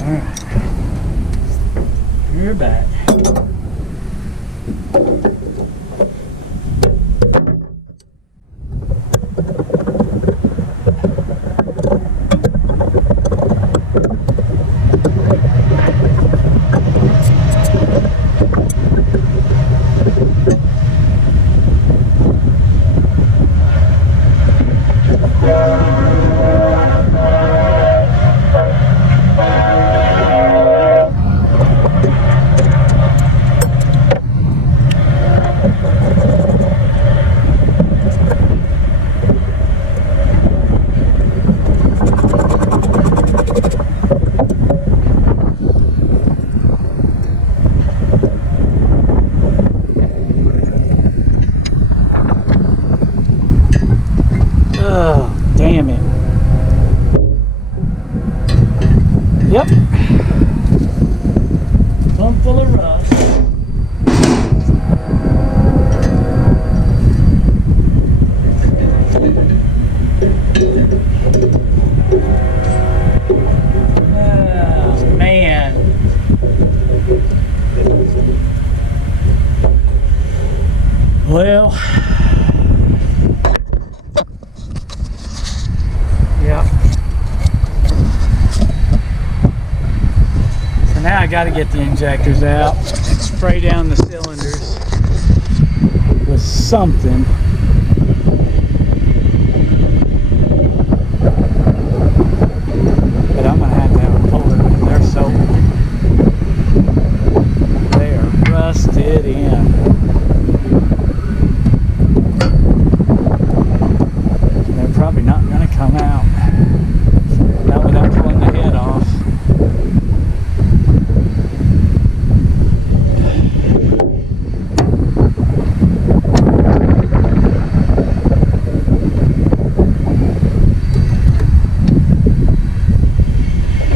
All right. We're back. Yep. Plumb full of rust. Oh, man. Well, yeah. So now I got to get the injectors out and spray down the cylinders with something. But I'm gonna have to have a puller. They're so they are rusted in. Probably not going to come out. Not without pulling the head off.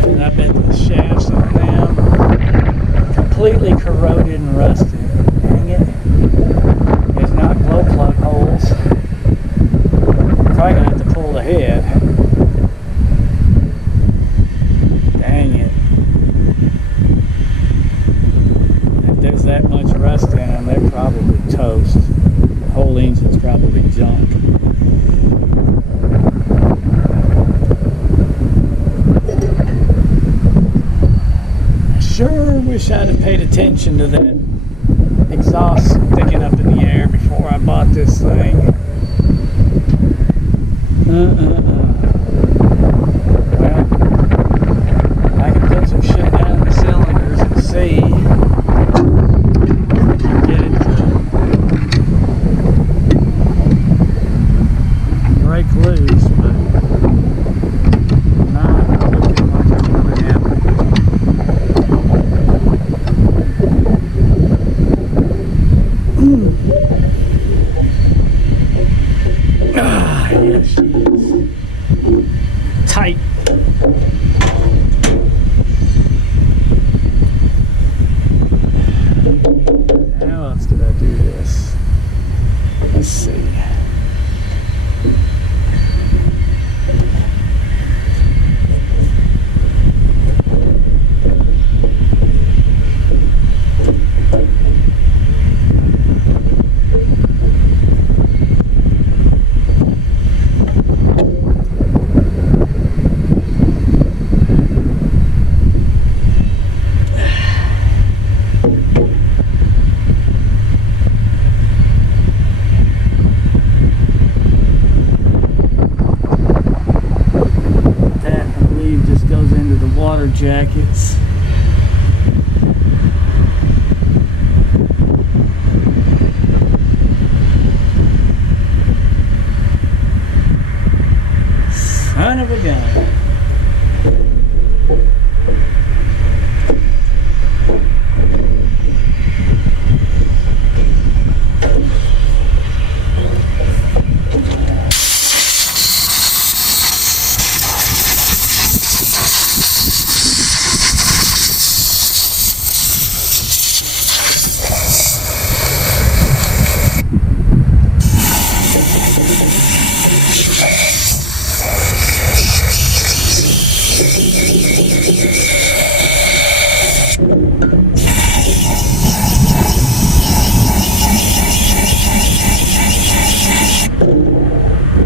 And I bet the shafts on them are completely corroded and rusted. Dang it. There's not glow plug holes. Probably gonna have to pull the head. Dang it. If there's that much rust in them, they're probably toast. The whole engine's probably junk. I sure wish I'd have paid attention to that exhaust sticking up in the air before I bought this thing. Well, I can put some shit down in the cylinders and see if I can get it to break loose, but not looking like it's going to happen. Ah, yes, she is tight. How else did I do this? Let's see. Jackets. Son of a gun.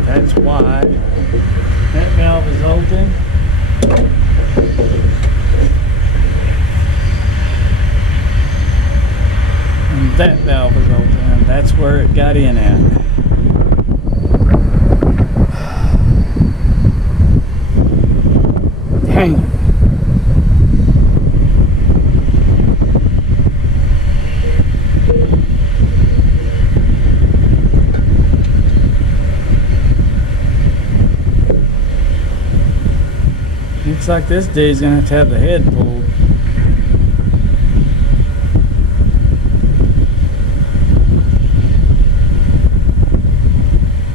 That's why that valve is open. And that valve is open, and that's where it got in at. Dang it. Looks like this dude's gonna have to have the head pulled.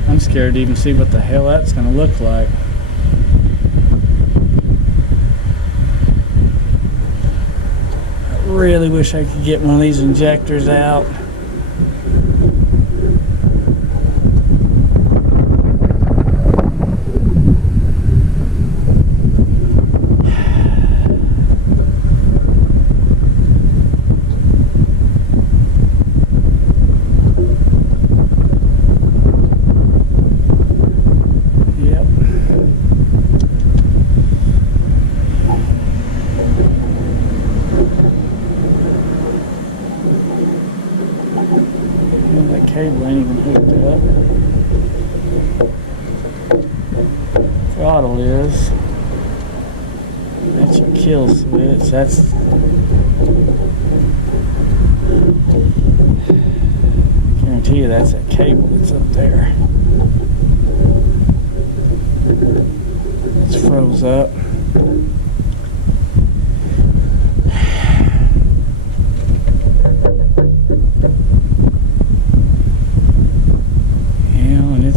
I'm scared to even see what the hell that's gonna look like. really wish I could get one of these injectors out. That cable ain't even hooked up. Throttle is. That's your kill switch. That's guarantee you that's that cable that's up there. It's froze up.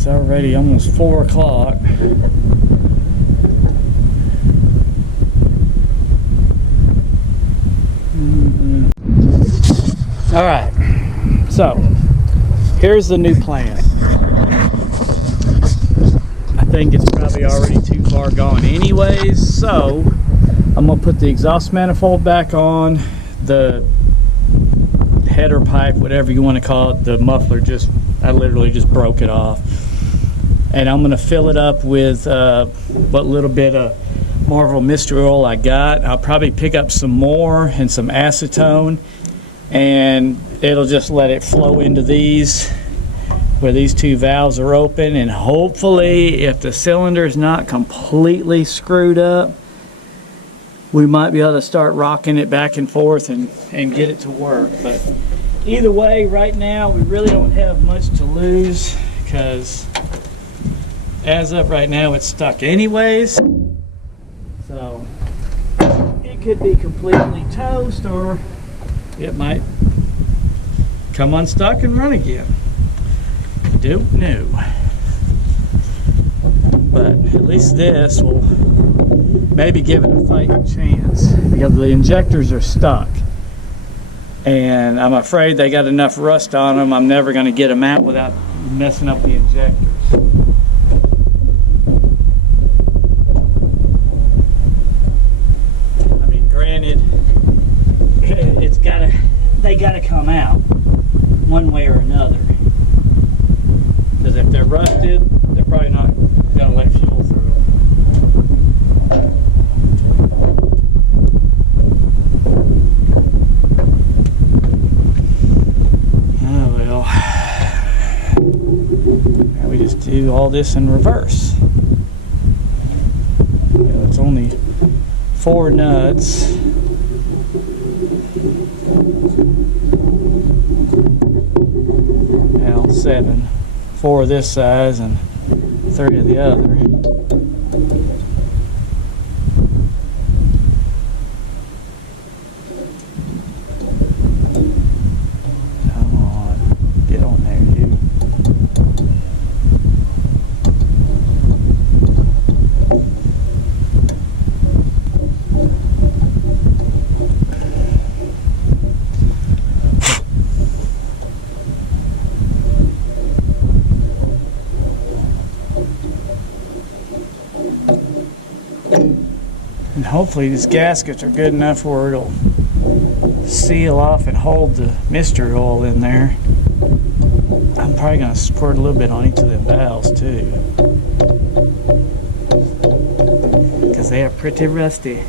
Already almost 4 o'clock. All right, so here's the new plan. I think it's probably already too far gone anyways, so I'm gonna put the exhaust manifold back on, the header pipe, whatever you want to call it, the muffler I literally just broke it off. And I'm going to fill it up with what little bit of Marvel mystery oil I got. I'll probably pick up some more and some acetone, and it'll just let it flow into these where these 2 valves are open, and hopefully if the cylinder is not completely screwed up, we might be able to start rocking it back and forth and get it to work. But either way, right now we really don't have much to lose, because as of right now it's stuck anyways, so it could be completely toast, or it might come unstuck and run again. Don't know, but at least this will maybe give it a fighting chance, because the injectors are stuck and I'm afraid they got enough rust on them. I'm never going to get them out without messing up the injectors. They gotta come out one way or another, because if they're rusted, they're probably not gonna let fuel through them. Oh well, now we just do all this in reverse. Well, it's only 4 nuts. Well, 7. 4 of this size and 3 of the other. Come on, get on there, you. And hopefully these gaskets are good enough where it'll seal off and hold the mystery oil in there. I'm probably going to squirt a little bit on each of the valves too, because they are pretty rusty.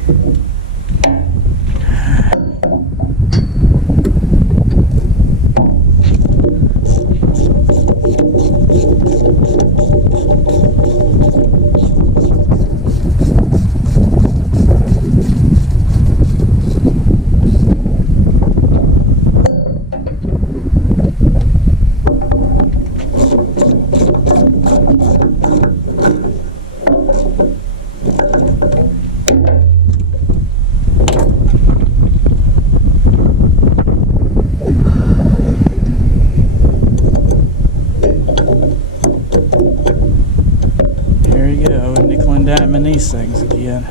These things again.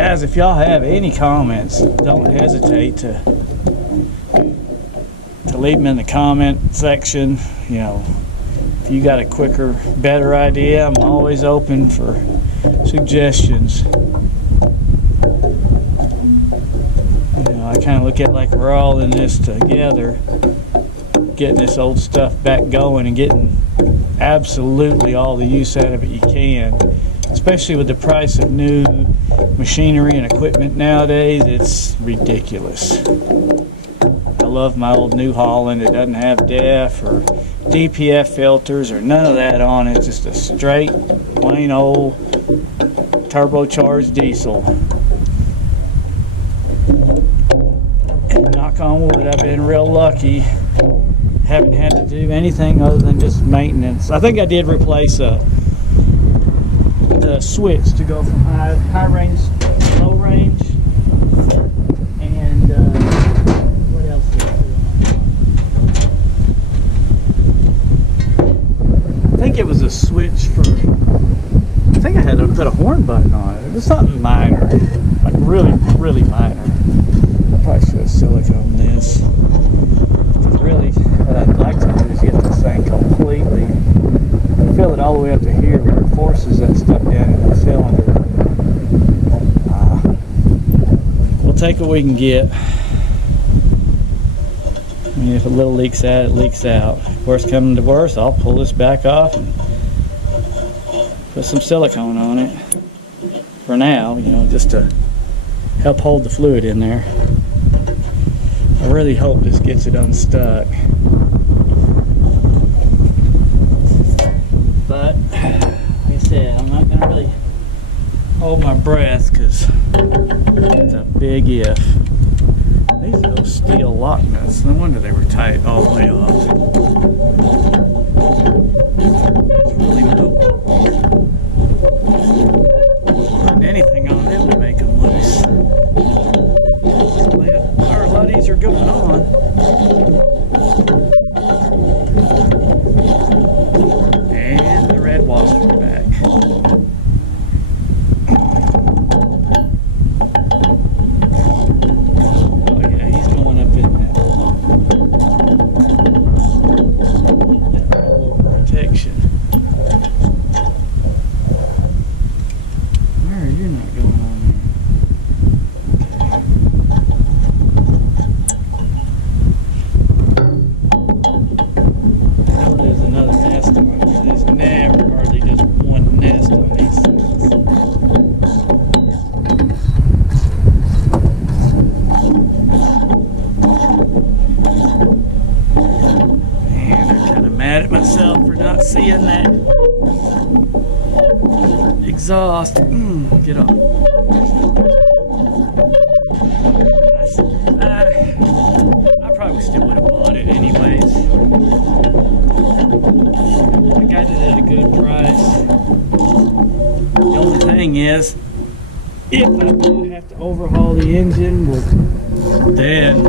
Guys, if y'all have any comments, don't hesitate to leave them in the comment section. You know, if you got a quicker, better idea, I'm always open for suggestions. You know, I kind of look at it like we're all in this together, getting this old stuff back going and getting absolutely all the use out of it you can. Especially with the price of new machinery and equipment nowadays, it's ridiculous. I love my old New Holland. It doesn't have DEF or DPF filters or none of that on it. It's just a straight, plain old turbocharged diesel. And knock on wood, I've been real lucky. Haven't had to do anything other than just maintenance. I think I did replace the switch to go from high range to low range. And what else did I put on? I think it was a switch for, I think I had to put a horn button on it. It was something minor, like really, really minor. I probably should have silicone this. Really, what I'd like to do is get this thing completely, fill it all the way up to here where it forces that stuff down in the cylinder. We'll take what we can get. I mean, if a little leaks out, it leaks out. Worst coming to worst, I'll pull this back off and put some silicone on it for now, you know, just to help hold the fluid in there. I really hope this gets it unstuck. But, like I said, I'm not going to really hold my breath because it's a big if. These are those steel lock nuts. No wonder they were tight all the way off. There's really no putting anything on them to make them loose. Our luddies are going on. And the red wasps are back. Oh yeah, he's going up in that roll of protection. Where are you not going on there? Seeing that exhaust. Get off. I probably still would have bought it anyways. I got it at a good price. The only thing is, if I do have to overhaul the engine, then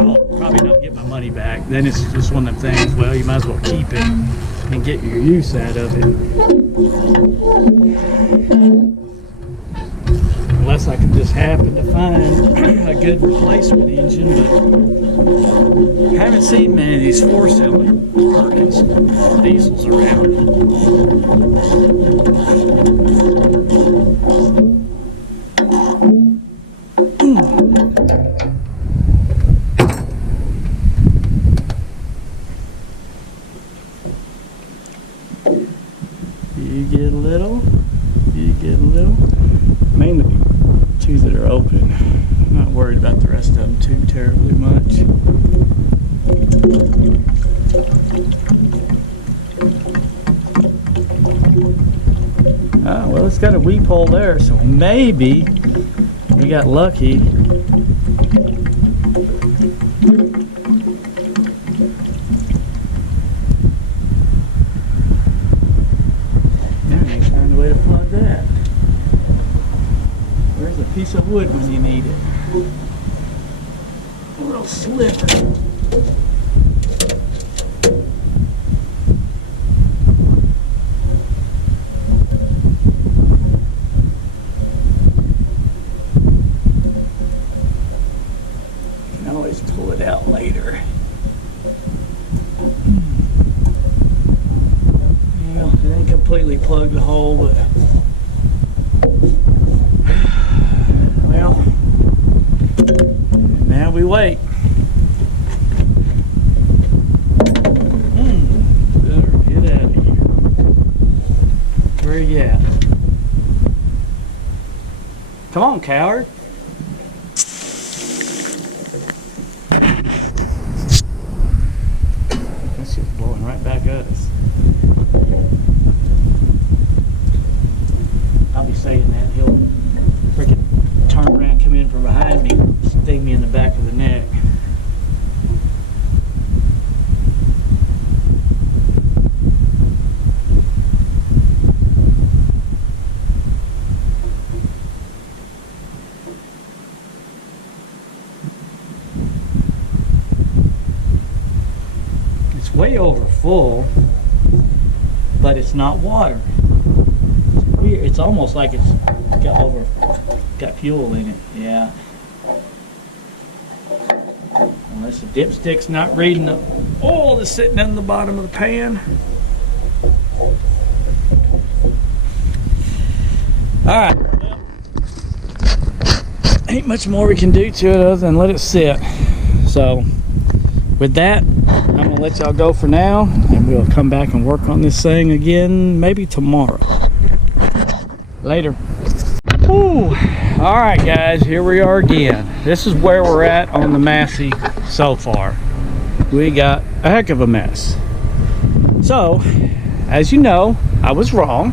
I'll probably not get my money back. Then it's just one of them things, well, you might as well keep it and get your use out of it. Unless I can just happen to find a good replacement engine, but I haven't seen many of these 4-cylinder Perkins diesels around. You get a little, mainly two that are open. I'm not worried about the rest of them too terribly much. Well, it's got a weep hole there, so maybe we got lucky. Piece of wood when you need it. A little sliver. plug the hole, but well, now we wait. Better get out of here. Where you at? Come on, coward. That's just blowing right back at us. I'll be saying that, he'll freaking turn around, come in from behind me, sting me in the back of the neck. It's way over full, but it's not water. It's almost like it's got fuel in it. Yeah. Unless the dipstick's not reading the oil that's sitting in the bottom of the pan. Alright. Well, ain't much more we can do to it other than let it sit. So, with that, I'm going to let y'all go for now, and we'll come back and work on this thing again maybe tomorrow. Later. Ooh. All right, guys, here we are again. This is where we're at on the Massey so far. We got a heck of a mess. So, as you know, I was wrong.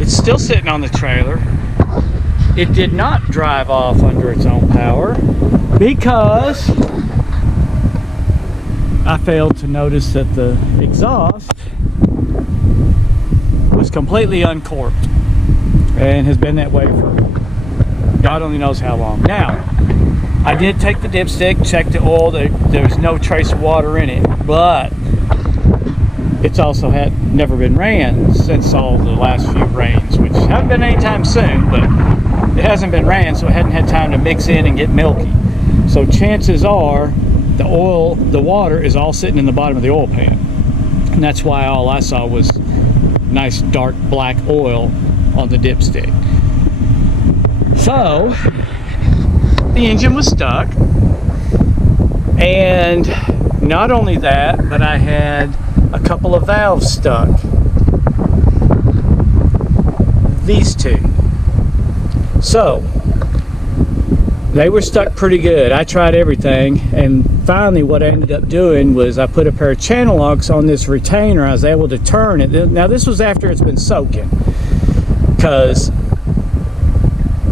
It's still sitting on the trailer. It did not drive off under its own power because I failed to notice that the exhaust was completely uncorked and has been that way for God only knows how long. Now, I did take the dipstick, check the oil, there's no trace of water in it, but it's also never been ran since all the last few rains, which haven't been anytime soon, but it hasn't been ran, so it hadn't had time to mix in and get milky. So chances are the water is all sitting in the bottom of the oil pan, and that's why all I saw was nice dark black oil on the dipstick. So the engine was stuck, and not only that, but I had a couple of valves stuck. These two. So they were stuck pretty good. I tried everything, and finally what I ended up doing was I put a pair of channel locks on this retainer. I was able to turn it. Now this was after it's been soaking, because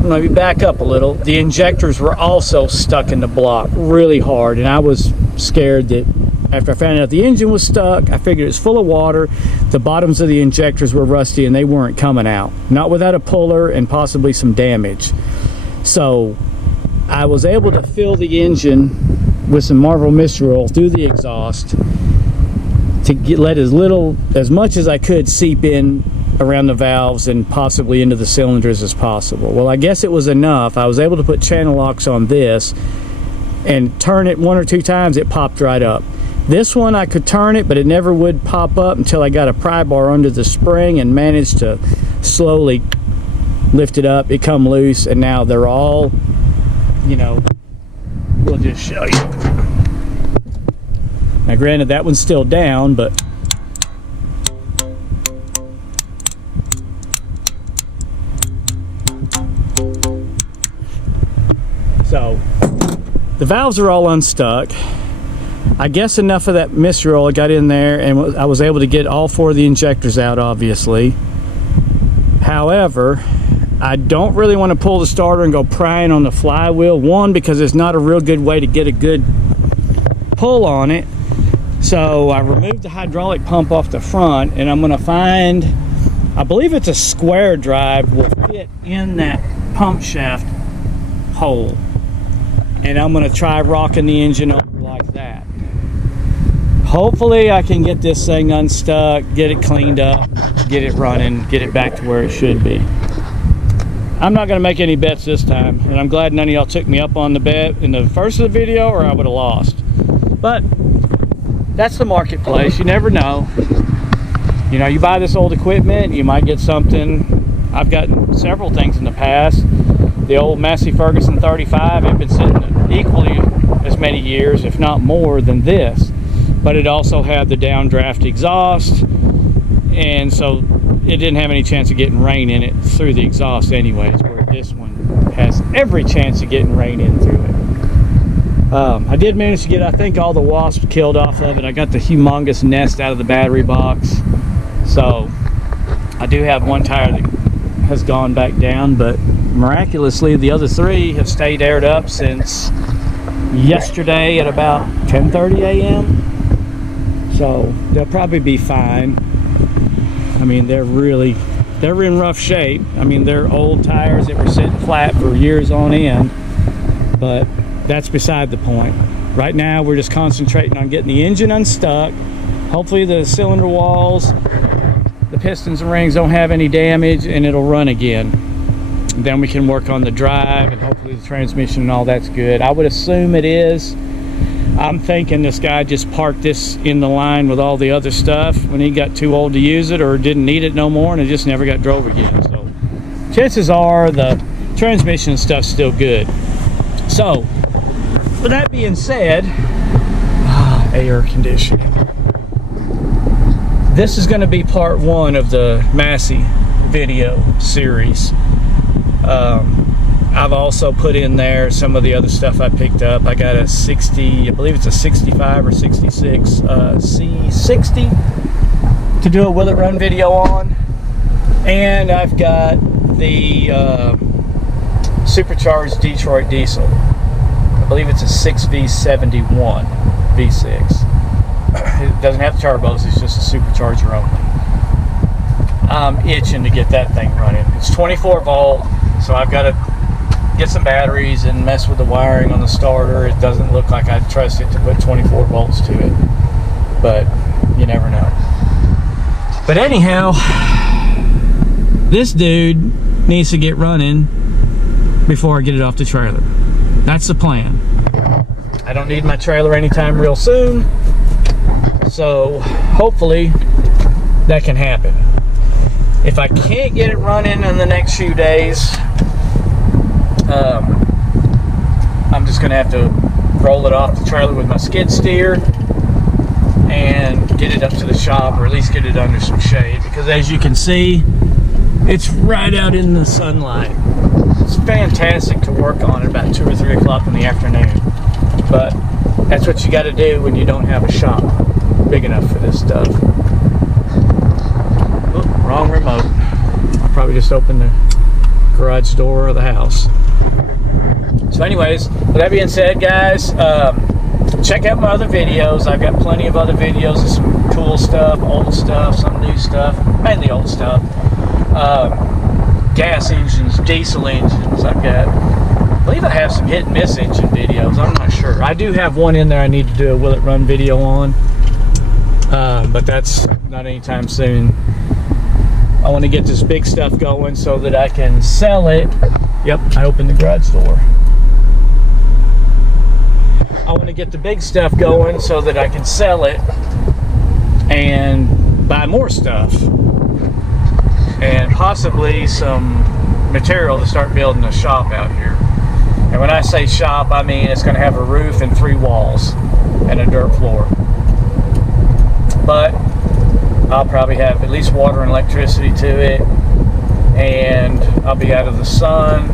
let me back up a little. The injectors were also stuck in the block really hard, and I was scared that after I found out the engine was stuck, I figured it's full of water, the bottoms of the injectors were rusty and they weren't coming out, not without a puller and possibly some damage. So I was able to fill the engine with some Marvel Mystery Oil through the exhaust to let as much as I could seep in around the valves and possibly into the cylinders as possible. Well, I guess it was enough. I was able to put channel locks on this and turn it one or two times. It popped right up. This one I could turn it, but it never would pop up until I got a pry bar under the spring and managed to slowly lift it up. It come loose, and now they're all, you know, we'll just show you. Now granted, that one's still down, but so the valves are all unstuck. I guess enough of that mystery oil got in there, and I was able to get all four of the injectors out, obviously. However, I don't really want to pull the starter and go prying on the flywheel. One, because it's not a real good way to get a good pull on it. So I removed the hydraulic pump off the front, and I'm going to find, I believe it's a square drive will fit in that pump shaft hole. And I'm going to try rocking the engine over like that. Hopefully I can get this thing unstuck, get it cleaned up, get it running, get it back to where it should be. I'm not going to make any bets this time, and I'm glad none of y'all took me up on the bet in the first of the video, or I would have lost. But that's the marketplace. You never know. you know, you buy this old equipment, you might get something. I've gotten several things in the past. The old Massey Ferguson 35, it's been sitting equally as many years, if not more, than this. But it also had the downdraft exhaust, and so it didn't have any chance of getting rain in it through the exhaust anyways, where this one has every chance of getting rain in through it. I did manage to get, I think, all the wasps killed off of it. I got the humongous nest out of the battery box. So I do have one tire that has gone back down, but miraculously the other three have stayed aired up since yesterday at about 10:30 a.m. So they'll probably be fine. I mean, they're in rough shape. I mean, they're old tires that were sitting flat for years on end, but that's beside the point. Right now we're just concentrating on getting the engine unstuck. Hopefully the cylinder walls, the pistons and rings don't have any damage, and it'll run again. Then we can work on the drive, and hopefully the transmission and all that's good. I would assume it is. I'm thinking this guy just parked this in the line with all the other stuff when he got too old to use it, or didn't need it no more, and it just never got drove again. So chances are the transmission and stuff's still good. So with that being said, air conditioning. This is going to be part one of the Massey video series. I've also put in there some of the other stuff I picked up. I got a 60, I believe it's a 65 or 66 C60 to do a will it run video on. And I've got the supercharged Detroit diesel. I believe it's a 6V71 V6. It doesn't have turbos, it's just a supercharger only. I'm itching to get that thing running. It's 24 volt, so I've got to get some batteries and mess with the wiring on the starter. It doesn't look like I'd trust it to put 24 volts to it, but you never know. But anyhow, this dude needs to get running before I get it off the trailer. That's the plan. I don't need my trailer anytime real soon, so hopefully that can happen. If I can't get it running in the next few days, I'm just gonna have to roll it off the trailer with my skid steer and get it up to the shop, or at least get it under some shade, because as you can see, it's right out in the sunlight. It's fantastic to work on at about 2 or 3 o'clock in the afternoon, but that's what you got to do when you don't have a shop big enough for this stuff. Oop, wrong remote. I'll probably just open the garage door of the house. So anyways, with that being said, guys, check out my other videos. I've got plenty of other videos of some cool stuff, old stuff, some new stuff, mainly old stuff. Gas engines, diesel engines. I believe I have some hit and miss engine videos. I'm not sure. I do have one in there I need to do a will it run video on, but that's not anytime soon. I want to get this big stuff going so that I can sell it. Yep, I opened the garage door. I want to get the big stuff going so that I can sell it and buy more stuff, and possibly some material to start building a shop out here. And when I say shop, I mean it's going to have a roof and 3 walls and a dirt floor. But I'll probably have at least water and electricity to it, and I'll be out of the sun,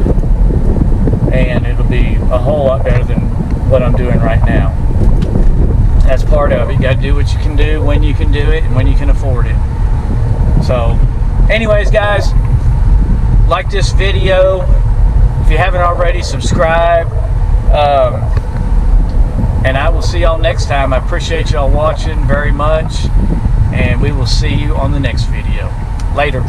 and it'll be a whole lot better than what I'm doing right now. That's part of it. You got to do what you can do when you can do it and when you can afford it. So anyways, guys, like this video. If you haven't already, subscribe. And I will see y'all next time. I appreciate y'all watching very much, and we will see you on the next video. Later.